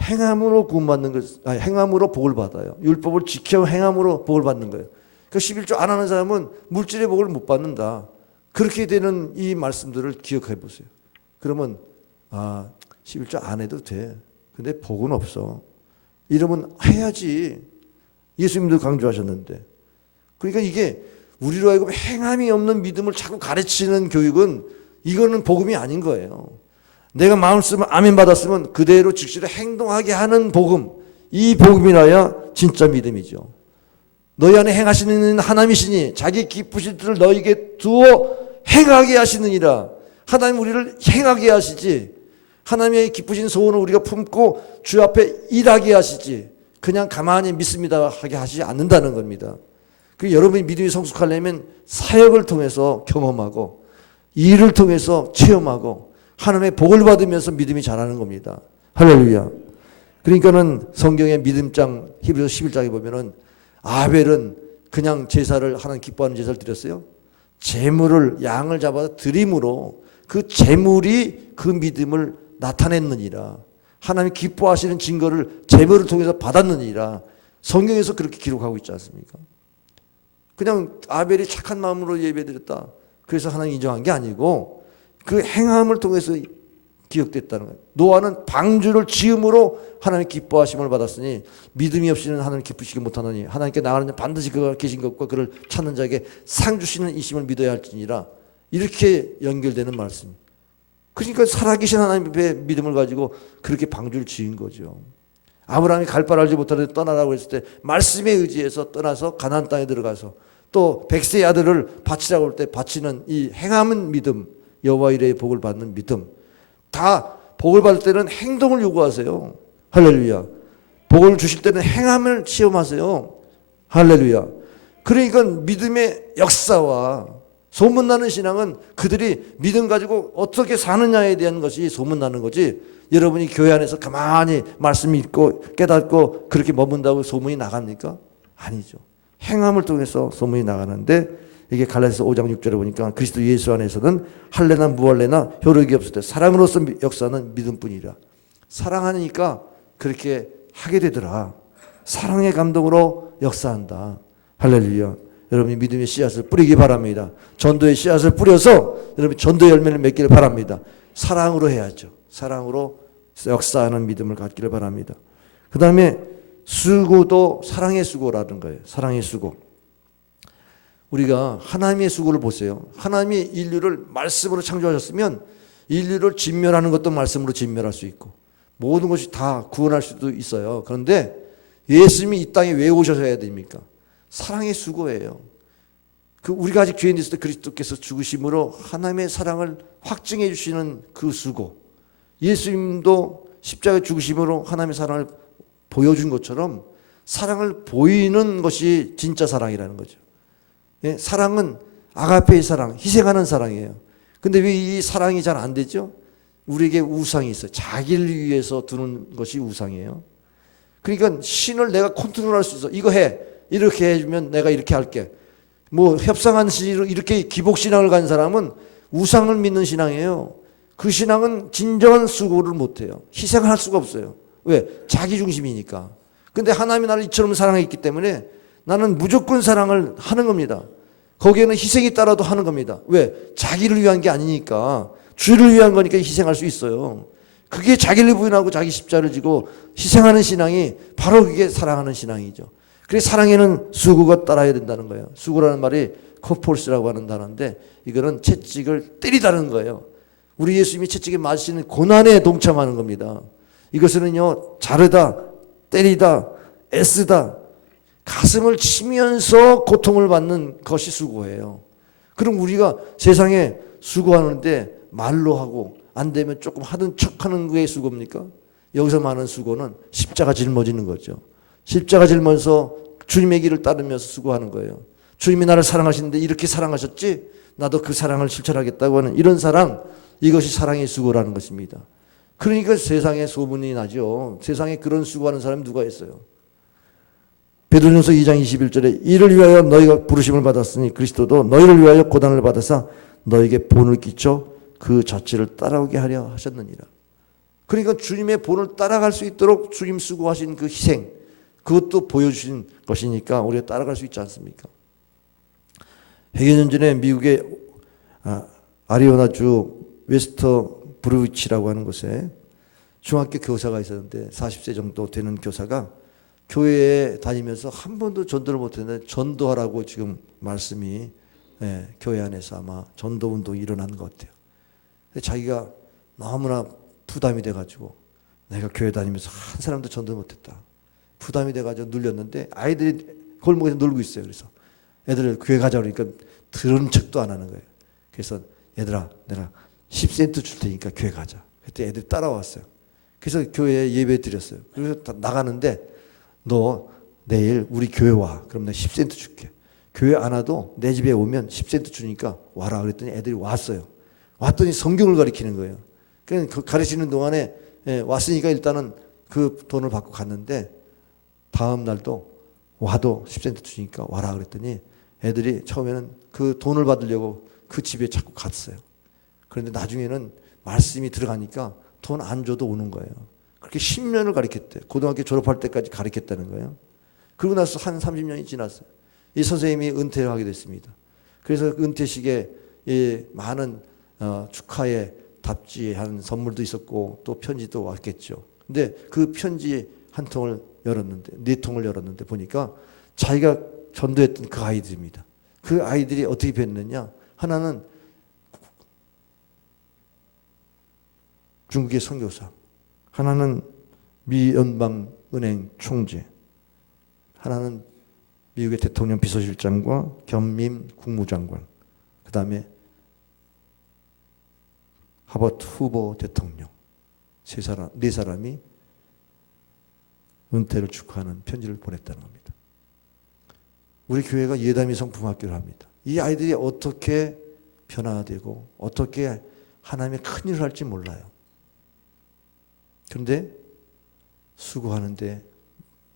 행함으로 구원받는 것, 행함으로 복을 받아요. 율법을 지켜 행함으로 복을 받는 거예요. 그 11조 안 하는 사람은 물질의 복을 못 받는다. 그렇게 되는 이 말씀들을 기억해 보세요. 그러면 11조 안 해도 돼. 근데 복은 없어. 이러면 해야지. 예수님도 강조하셨는데. 그러니까 이게 우리로 하여금 행함이 없는 믿음을 자꾸 가르치는 교육은 이거는 복음이 아닌 거예요. 내가 마음 쓰면 아멘 받았으면 그대로 즉시로 행동하게 하는 복음, 이 복음이라야 진짜 믿음이죠. 너희 안에 행하시는 하나님이시니 자기 기쁘신 뜻을 너희에게 두어 행하게 하시느니라. 하나님 우리를 행하게 하시지, 하나님의 기쁘신 소원을 우리가 품고 주 앞에 일하게 하시지, 그냥 가만히 믿습니다 하게 하시지 않는다는 겁니다. 그 여러분이 믿음이 성숙하려면 사역을 통해서 경험하고 일을 통해서 체험하고 하나님의 복을 받으면서 믿음이 자라는 겁니다. 할렐루야. 그러니까는 성경의 믿음장 히브리서 11장에 보면은 아벨은 그냥 제사를 하나님 기뻐하는 제사를 드렸어요. 제물을 양을 잡아서 드림으로 그 제물이 그 믿음을 나타냈느니라. 하나님 기뻐하시는 증거를 제물을 통해서 받았느니라. 성경에서 그렇게 기록하고 있지 않습니까? 그냥 아벨이 착한 마음으로 예배드렸다, 그래서 하나님 인정한 게 아니고 그 행함을 통해서 기억됐다는 거예요. 노아는 방주를 지음으로 하나님 기뻐하심을 받았으니 믿음이 없이는 하나님 기쁘시게 못하느니 하나님께 나가는 반드시 그가 계신 것과 그를 찾는 자에게 상 주시는 이심을 믿어야 할지니라. 이렇게 연결되는 말씀. 그러니까 살아계신 하나님의 믿음을 가지고 그렇게 방주를 지은 거죠. 아브라함이 갈 바를 알지 못하는데 떠나라고 했을 때 말씀에 의지해서 떠나서 가나안 땅에 들어가서 또 백세의 아들을 바치라고 할 때 바치는 이 행함은 믿음, 여호와 이레의 복을 받는 믿음. 다 복을 받을 때는 행동을 요구하세요. 할렐루야. 복을 주실 때는 행함을 시험하세요. 할렐루야. 그러니까 믿음의 역사와 소문나는 신앙은 그들이 믿음 가지고 어떻게 사느냐에 대한 것이 소문나는 거지, 여러분이 교회 안에서 가만히 말씀 읽고 깨닫고 그렇게 머문다고 소문이 나갑니까? 아니죠. 행함을 통해서 소문이 나가는데, 이게 갈라디아서 5장 6절에 보니까 그리스도 예수 안에서는 할례나 무할례나 효력이 없을 때 사랑으로서 역사는 믿음뿐이라. 사랑하니까 그렇게 하게 되더라. 사랑의 감동으로 역사한다. 할렐루야. 여러분이 믿음의 씨앗을 뿌리기 바랍니다. 전도의 씨앗을 뿌려서 여러분이 전도의 열매를 맺기를 바랍니다. 사랑으로 해야죠. 사랑으로 역사하는 믿음을 갖기를 바랍니다. 그 다음에 수고도 사랑의 수고라는 거예요. 사랑의 수고. 우리가 하나님의 수고를 보세요. 하나님이 인류를 말씀으로 창조하셨으면 인류를 진멸하는 것도 말씀으로 진멸할 수 있고 모든 것이 다 구원할 수도 있어요. 그런데 예수님이 이 땅에 왜 오셔야 됩니까? 사랑의 수고예요. 우리가 아직 죄인 있을 때 그리스도께서 죽으심으로 하나님의 사랑을 확증해 주시는 그 수고. 예수님도 십자가에 죽으심으로 하나님의 사랑을 보여준 것처럼 사랑을 보이는 것이 진짜 사랑이라는 거죠. 예? 사랑은 아가페의 사랑, 희생하는 사랑이에요. 근데 왜 이 사랑이 잘 안 되죠? 우리에게 우상이 있어요. 자기를 위해서 두는 것이 우상이에요. 그러니까 신을 내가 컨트롤할 수 있어. 이거 해. 이렇게 해주면 내가 이렇게 할게. 뭐 협상한 신으로 이렇게 기복신앙을 간 사람은 우상을 믿는 신앙이에요. 그 신앙은 진정한 수고를 못해요. 희생할 수가 없어요. 왜? 자기 중심이니까. 근데 하나님이 나를 이처럼 사랑했기 때문에 나는 무조건 사랑을 하는 겁니다. 거기에는 희생이 따라도 하는 겁니다. 왜? 자기를 위한 게 아니니까. 주를 위한 거니까 희생할 수 있어요. 그게 자기를 부인하고 자기 십자를 지고 희생하는 신앙이 바로 그게 사랑하는 신앙이죠. 그래서 사랑에는 수고가 따라야 된다는 거예요. 수고라는 말이 코폴스라고 하는 단어인데 이거는 채찍을 때리다는 거예요. 우리 예수님이 채찍에 맞으시는 고난에 동참하는 겁니다. 이것은요, 자르다, 때리다, 애쓰다, 가슴을 치면서 고통을 받는 것이 수고예요. 그럼 우리가 세상에 수고하는데 말로 하고 안 되면 조금 하던 척하는 게 수고입니까? 여기서 말하는 수고는 십자가 짊어지는 거죠. 십자가 짊어져서 주님의 길을 따르면서 수고하는 거예요. 주님이 나를 사랑하시는데 이렇게 사랑하셨지? 나도 그 사랑을 실천하겠다고 하는 이런 사랑, 이것이 사랑의 수고라는 것입니다. 그러니까 세상에 소문이 나죠. 세상에 그런 수고하는 사람이 누가 있어요? 베드로전서 2장 21절에 이를 위하여 너희가 부르심을 받았으니 그리스도도 너희를 위하여 고난을 받아서 너에게 본을 끼쳐 그 자체를 따라오게 하려 하셨느니라. 그러니까 주님의 본을 따라갈 수 있도록 주님 수고하신 그 희생, 그것도 보여주신 것이니까 우리가 따라갈 수 있지 않습니까? 100여 년 전에 미국의 아리조나주 웨스터 브루치라고 하는 곳에 중학교 교사가 있었는데 40세 정도 되는 교사가 교회에 다니면서 한 번도 전도를 못했는데 전도하라고 지금 말씀이 교회 안에서 아마 전도 운동이 일어나는 것 같아요. 자기가 너무나 부담이 돼가지고 내가 교회 다니면서 한 사람도 전도 못했다. 부담이 돼가지고 눌렸는데 아이들이 골목에서 놀고 있어요. 그래서 애들을 교회 가자 그러니까 들은 척도 안 하는 거예요. 그래서 얘들아 내가 10센트 줄 테니까 교회 가자. 그때 애들이 따라왔어요. 그래서 교회에 예배 드렸어요. 그래서 나가는데 너 내일 우리 교회 와. 그럼 내가 10센트 줄게. 교회 안 와도 내 집에 오면 10센트 주니까 와라. 그랬더니 애들이 왔어요. 왔더니 성경을 가르치는 거예요. 그러니까 그 가르치는 동안에 왔으니까 일단은 그 돈을 받고 갔는데 다음 날도 와도 10센트 주니까 와라 그랬더니 애들이 처음에는 그 돈을 받으려고 그 집에 자꾸 갔어요. 그런데 나중에는 말씀이 들어가니까 돈 안 줘도 오는 거예요. 그렇게 10년을 가르쳤대. 고등학교 졸업할 때까지 가르쳤다는 거예요. 그러고 나서 한 30년이 지났어요. 이 선생님이 은퇴를 하게 됐습니다. 그래서 은퇴식에 많은 축하의 답지한 선물도 있었고 또 편지도 왔겠죠. 근데 그 편지 한 통을 열었는데 4통을 열었는데 보니까 자기가 전도했던 그 아이들입니다. 그 아이들이 어떻게 변했느냐? 하나는 중국의 선교사, 하나는 미 연방은행 총재, 하나는 미국의 대통령 비서실장과 겸임 국무장관, 그 다음에 하버드 후보 대통령, 네 사람이 은퇴를 축하하는 편지를 보냈다는 겁니다. 우리 교회가 예담이 성품학교를 합니다. 이 아이들이 어떻게 변화되고 어떻게 하나님의 큰 일을 할지 몰라요. 그런데 수고하는데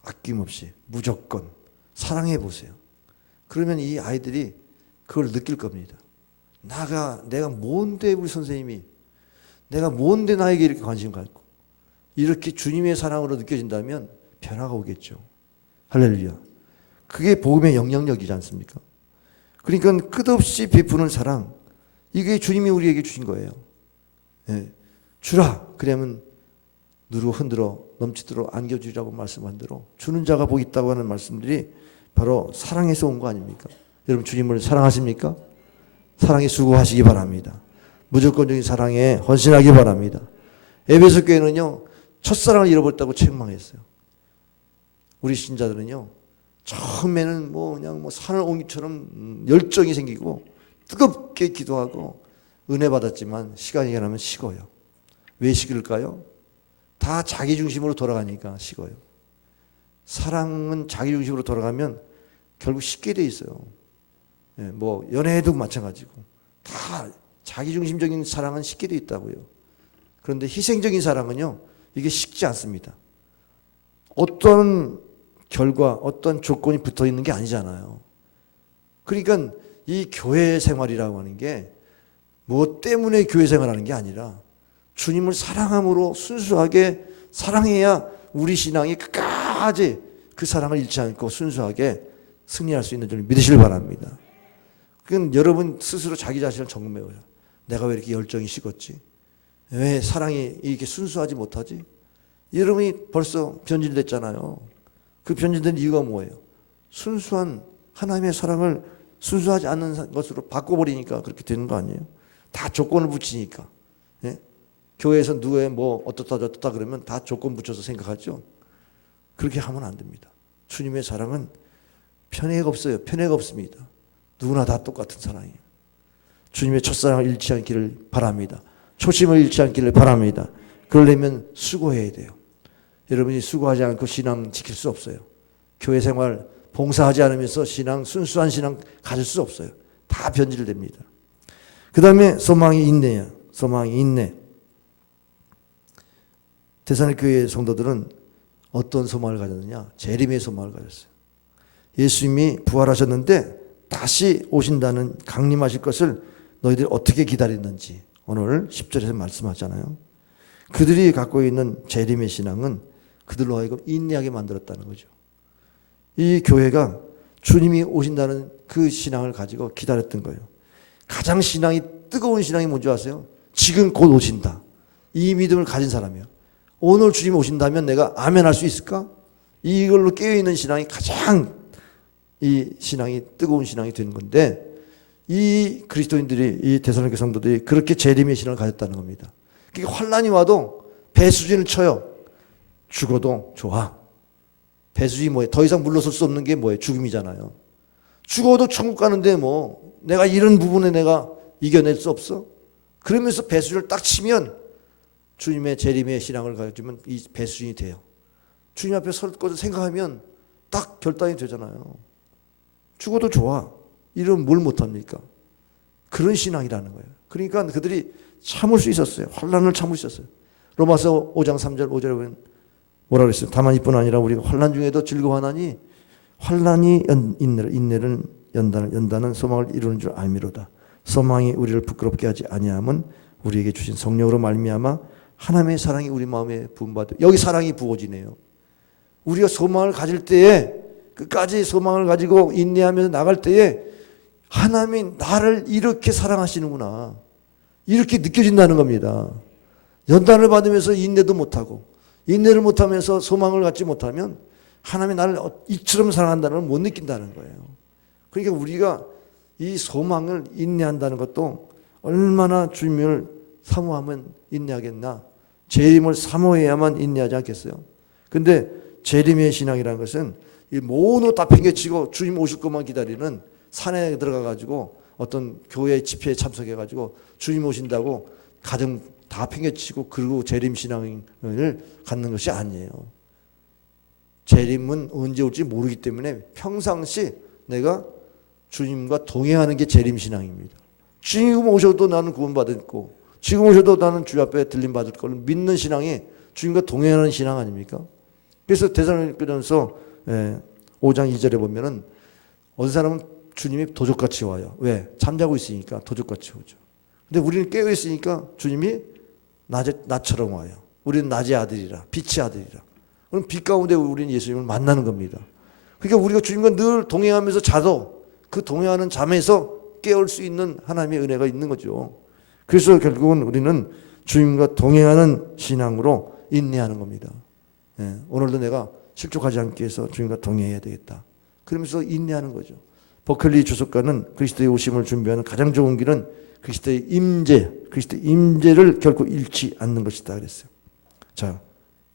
아낌없이 무조건 사랑해 보세요. 그러면 이 아이들이 그걸 느낄 겁니다. 내가 뭔데 우리 선생님이 내가 뭔데 나에게 이렇게 관심 갖고 이렇게 주님의 사랑으로 느껴진다면 변화가 오겠죠. 할렐루야. 그게 복음의 영향력이지 않습니까? 그러니까 끝없이 베푸는 사랑, 이게 주님이 우리에게 주신 거예요. 주라. 그러면 누르고 흔들어 넘치도록 안겨주리라고 말씀한 대로 주는 자가 복 있다고 하는 말씀들이 바로 사랑에서 온 거 아닙니까? 여러분 주님을 사랑하십니까? 사랑에 수고하시기 바랍니다. 무조건적인 사랑에 헌신하기 바랍니다. 에베소 교회는요 첫사랑을 잃어버렸다고 책망했어요. 우리 신자들은요 처음에는 그냥 산을 옹기처럼 열정이 생기고 뜨겁게 기도하고 은혜 받았지만 시간이 지나면 식어요. 왜 식을까요? 다 자기 중심으로 돌아가니까 식어요. 사랑은 자기 중심으로 돌아가면 결국 식게 돼 있어요. 연애도 마찬가지고 다 자기 중심적인 사랑은 식게 돼 있다고요. 그런데 희생적인 사랑은요 이게 식지 않습니다. 어떤 결과, 어떤 조건이 붙어 있는 게 아니잖아요. 그러니까 이 교회 생활이라고 하는 게 뭐 때문에 교회 생활하는 게 아니라 주님을 사랑함으로 순수하게 사랑해야 우리 신앙이 끝까지 그 사랑을 잃지 않고 순수하게 승리할 수 있는 줄 믿으시길 바랍니다. 그건 여러분 스스로 자기 자신을 점검해요. 내가 왜 이렇게 열정이 식었지? 왜 사랑이 이렇게 순수하지 못하지? 여러분이 벌써 변질됐잖아요. 그 변질된 이유가 뭐예요? 순수한 하나님의 사랑을 순수하지 않는 것으로 바꿔버리니까 그렇게 되는 거 아니에요? 다 조건을 붙이니까. 교회에서 누구의 어떻다 저떻다 그러면 다 조건 붙여서 생각하죠. 그렇게 하면 안 됩니다. 주님의 사랑은 편애가 없어요. 편애가 없습니다. 누구나 다 똑같은 사랑이에요. 주님의 첫사랑을 잃지 않기를 바랍니다. 초심을 잃지 않기를 바랍니다. 그러려면 수고해야 돼요. 여러분이 수고하지 않고 신앙 지킬 수 없어요. 교회 생활 봉사하지 않으면서 순수한 신앙 가질 수 없어요. 다 변질됩니다. 그 다음에 소망이 인내야. 소망이 인내. 데살로니가 교회 성도들은 어떤 소망을 가졌느냐? 재림의 소망을 가졌어요. 예수님이 부활하셨는데 다시 오신다는 강림하실 것을 너희들이 어떻게 기다리는지 오늘 10절에서 말씀하잖아요. 그들이 갖고 있는 재림의 신앙은 그들로 하여금 인내하게 만들었다는 거죠. 이 교회가 주님이 오신다는 그 신앙을 가지고 기다렸던 거예요. 가장 신앙이 뜨거운 신앙이 뭔지 아세요? 지금 곧 오신다. 이 믿음을 가진 사람이에요. 오늘 주님이 오신다면 내가 아멘 할 수 있을까? 이걸로 깨어있는 신앙이 가장 이 신앙이 뜨거운 신앙이 되는 건데, 이 그리스도인들이, 이 데살로니가 성도들이 그렇게 재림의 신앙을 가졌다는 겁니다. 그러니까 환난이 와도 배수진을 쳐요. 죽어도 좋아. 배수진이 뭐예요? 더 이상 물러설 수 없는 게 뭐예요? 죽음이잖아요. 죽어도 천국 가는데 뭐 내가 이런 부분에 내가 이겨낼 수 없어? 그러면서 배수진을 딱 치면 주님의 재림의 신앙을 가지면 이 배수진이 돼요. 주님 앞에 설 것을 생각하면 딱 결단이 되잖아요. 죽어도 좋아. 이러면 뭘 못합니까? 그런 신앙이라는 거예요. 그러니까 그들이 참을 수 있었어요. 환난을 참을 수 있었어요. 로마서 5장 3절 5절에 보면 뭐라 그랬어요? 다만 이뿐 아니라 우리가 환난 중에도 즐거워하나니 환난이 인내를 연다는 소망을 이루는 줄 알미로다. 소망이 우리를 부끄럽게 하지 아니함은 우리에게 주신 성령으로 말미암아 하나님의 사랑이 우리 마음에 부음받아. 여기 사랑이 부어지네요. 우리가 소망을 가질 때에, 끝까지 소망을 가지고 인내하면서 나갈 때에 하나님이 나를 이렇게 사랑하시는구나, 이렇게 느껴진다는 겁니다. 연단을 받으면서 인내도 못하고, 인내를 못하면서 소망을 갖지 못하면 하나님이 나를 이처럼 사랑한다는 걸 못 느낀다는 거예요. 그러니까 우리가 이 소망을 인내한다는 것도 얼마나 주님을 사모하면 인내하겠나. 재림을 사모해야만 인내하지 않겠어요? 근데 재림의 신앙이라는 것은 이 모든 다 팽개치고 주님 오실 것만 기다리는, 산에 들어가가지고 어떤 교회 집회에 참석해가지고 주님 오신다고 가정 다 팽개치고 그리고 재림 신앙을 갖는 것이 아니에요. 재림은 언제 올지 모르기 때문에 평상시 내가 주님과 동행하는 게 재림 신앙입니다. 지금 오셔도 나는 구원받을 거고, 지금 오셔도 나는 주 앞에 들림받을 걸 믿는 신앙이 주님과 동행하는 신앙 아닙니까? 그래서 데살로니가전서 5장 2절에 보면은 어떤 사람은 주님이 도적같이 와요. 왜? 잠자고 있으니까 도적같이 오죠. 근데 우리는 깨어 있으니까 주님이 낮처럼 와요. 우리는 낮의 아들이라, 빛의 아들이라. 그럼 빛 가운데 우리는 예수님을 만나는 겁니다. 그러니까 우리가 주님과 늘 동행하면서 자도 그 동행하는 잠에서 깨울 수 있는 하나님의 은혜가 있는 거죠. 그래서 결국은 우리는 주님과 동행하는 신앙으로 인내하는 겁니다. 오늘도 내가 실족하지 않기 위해서 주님과 동행해야 되겠다. 그러면서 인내하는 거죠. 버클리 주석가는 그리스도의 오심을 준비하는 가장 좋은 길은 그리스도의 임재를 결코 잃지 않는 것이다 그랬어요. 자,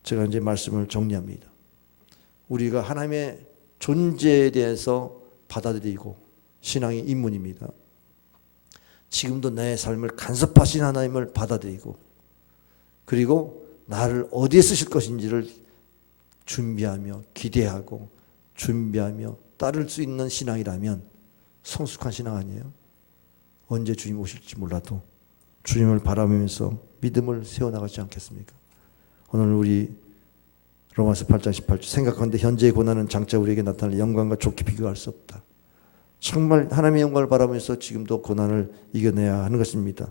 제가 이제 말씀을 정리합니다. 우리가 하나님의 존재에 대해서 받아들이고, 신앙이 입문입니다. 지금도 내 삶을 간섭하신 하나님을 받아들이고, 그리고 나를 어디에 쓰실 것인지를 준비하며 기대하고 준비하며 따를 수 있는 신앙이라면 성숙한 신앙 아니에요? 언제 주님 오실지 몰라도 주님을 바라보면서 믿음을 세워나가지 않겠습니까? 오늘 우리 로마서 8장 18절 생각하는데 현재의 고난은 장차 우리에게 나타날 영광과 좋게 비교할 수 없다. 정말 하나님의 영광을 바라보면서 지금도 고난을 이겨내야 하는 것입니다.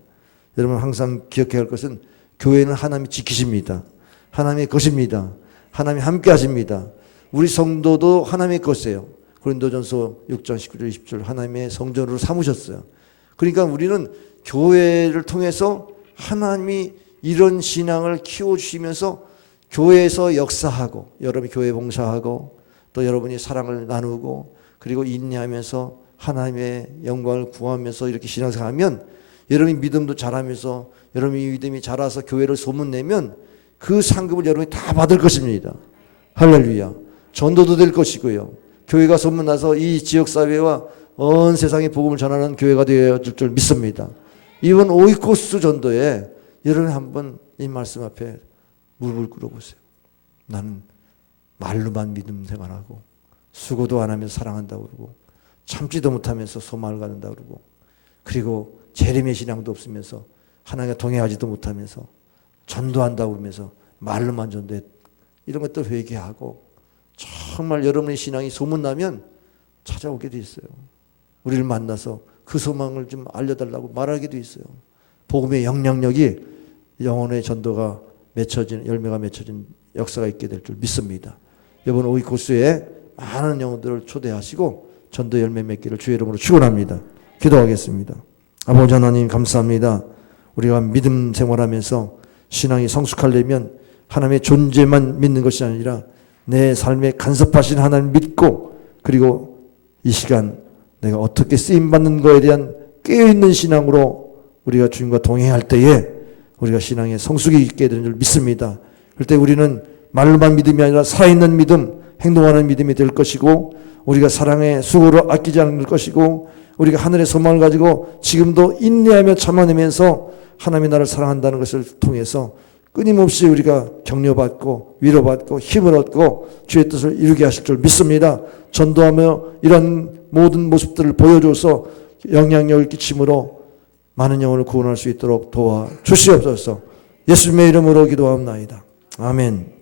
여러분 항상 기억해야 할 것은 교회는 하나님이 지키십니다. 하나님의 것입니다. 하나님이 함께 하십니다. 우리 성도도 하나님의 것이에요. 고린도전서 6장 19절 20절 하나님의 성전으로 삼으셨어요. 그러니까 우리는 교회를 통해서 하나님이 이런 신앙을 키워주시면서 교회에서 역사하고, 여러분이 교회 봉사하고, 또 여러분이 사랑을 나누고, 그리고 인내하면서 하나님의 영광을 구하면서 이렇게 신앙생활하면 여러분이 믿음도 자라면서 여러분이 믿음이 자라서 교회를 소문내면 그 상급을 여러분이 다 받을 것입니다. 할렐루야. 전도도 될 것이고요. 교회가 소문나서 이 지역사회와 온 세상에 복음을 전하는 교회가 되어질 줄 믿습니다. 이번 오이코스 전도에 여러분이 한번 이 말씀 앞에 무릎을 꿇어보세요. 나는 말로만 믿음 생활하고 수고도 안 하면서 사랑한다고 그러고 참지도 못하면서 소망을 갖는다고 그러고 그리고 재림의 신앙도 없으면서 하나님과 동행하지도 못하면서 전도한다고 그러면서 말로만 전도해 이런 것들 회개하고 정말 여러분의 신앙이 소문나면 찾아오게 돼 있어요. 우리를 만나서 그 소망을 좀 알려달라고 말하기도 있어요. 복음의 영향력이 영혼의 전도가 맺혀진 열매가 맺혀진 역사가 있게 될 줄 믿습니다. 이번 오이코스에 많은 영혼들을 초대하시고 전도 열매 맺기를 주의 이름으로 축원합니다. 기도하겠습니다. 아버지 하나님 감사합니다. 우리가 믿음 생활하면서 신앙이 성숙하려면 하나님의 존재만 믿는 것이 아니라 내 삶에 간섭하신 하나님 믿고 그리고 이 시간 내가 어떻게 쓰임받는 것에 대한 깨어있는 신앙으로 우리가 주님과 동행할 때에 우리가 신앙의 성숙이 있게 되는 줄 믿습니다. 그럴 때 우리는 말로만 믿음이 아니라 살아있는 믿음, 행동하는 믿음이 될 것이고 우리가 사랑의 수고를 아끼지 않을 것이고 우리가 하늘의 소망을 가지고 지금도 인내하며 참아내면서 하나님이 나를 사랑한다는 것을 통해서 끊임없이 우리가 격려받고 위로받고 힘을 얻고 주의 뜻을 이루게 하실 줄 믿습니다. 전도하며 이런 모든 모습들을 보여줘서 영향력을 끼침으로 많은 영혼을 구원할 수 있도록 도와 주시옵소서. 예수님의 이름으로 기도하옵나이다. 아멘.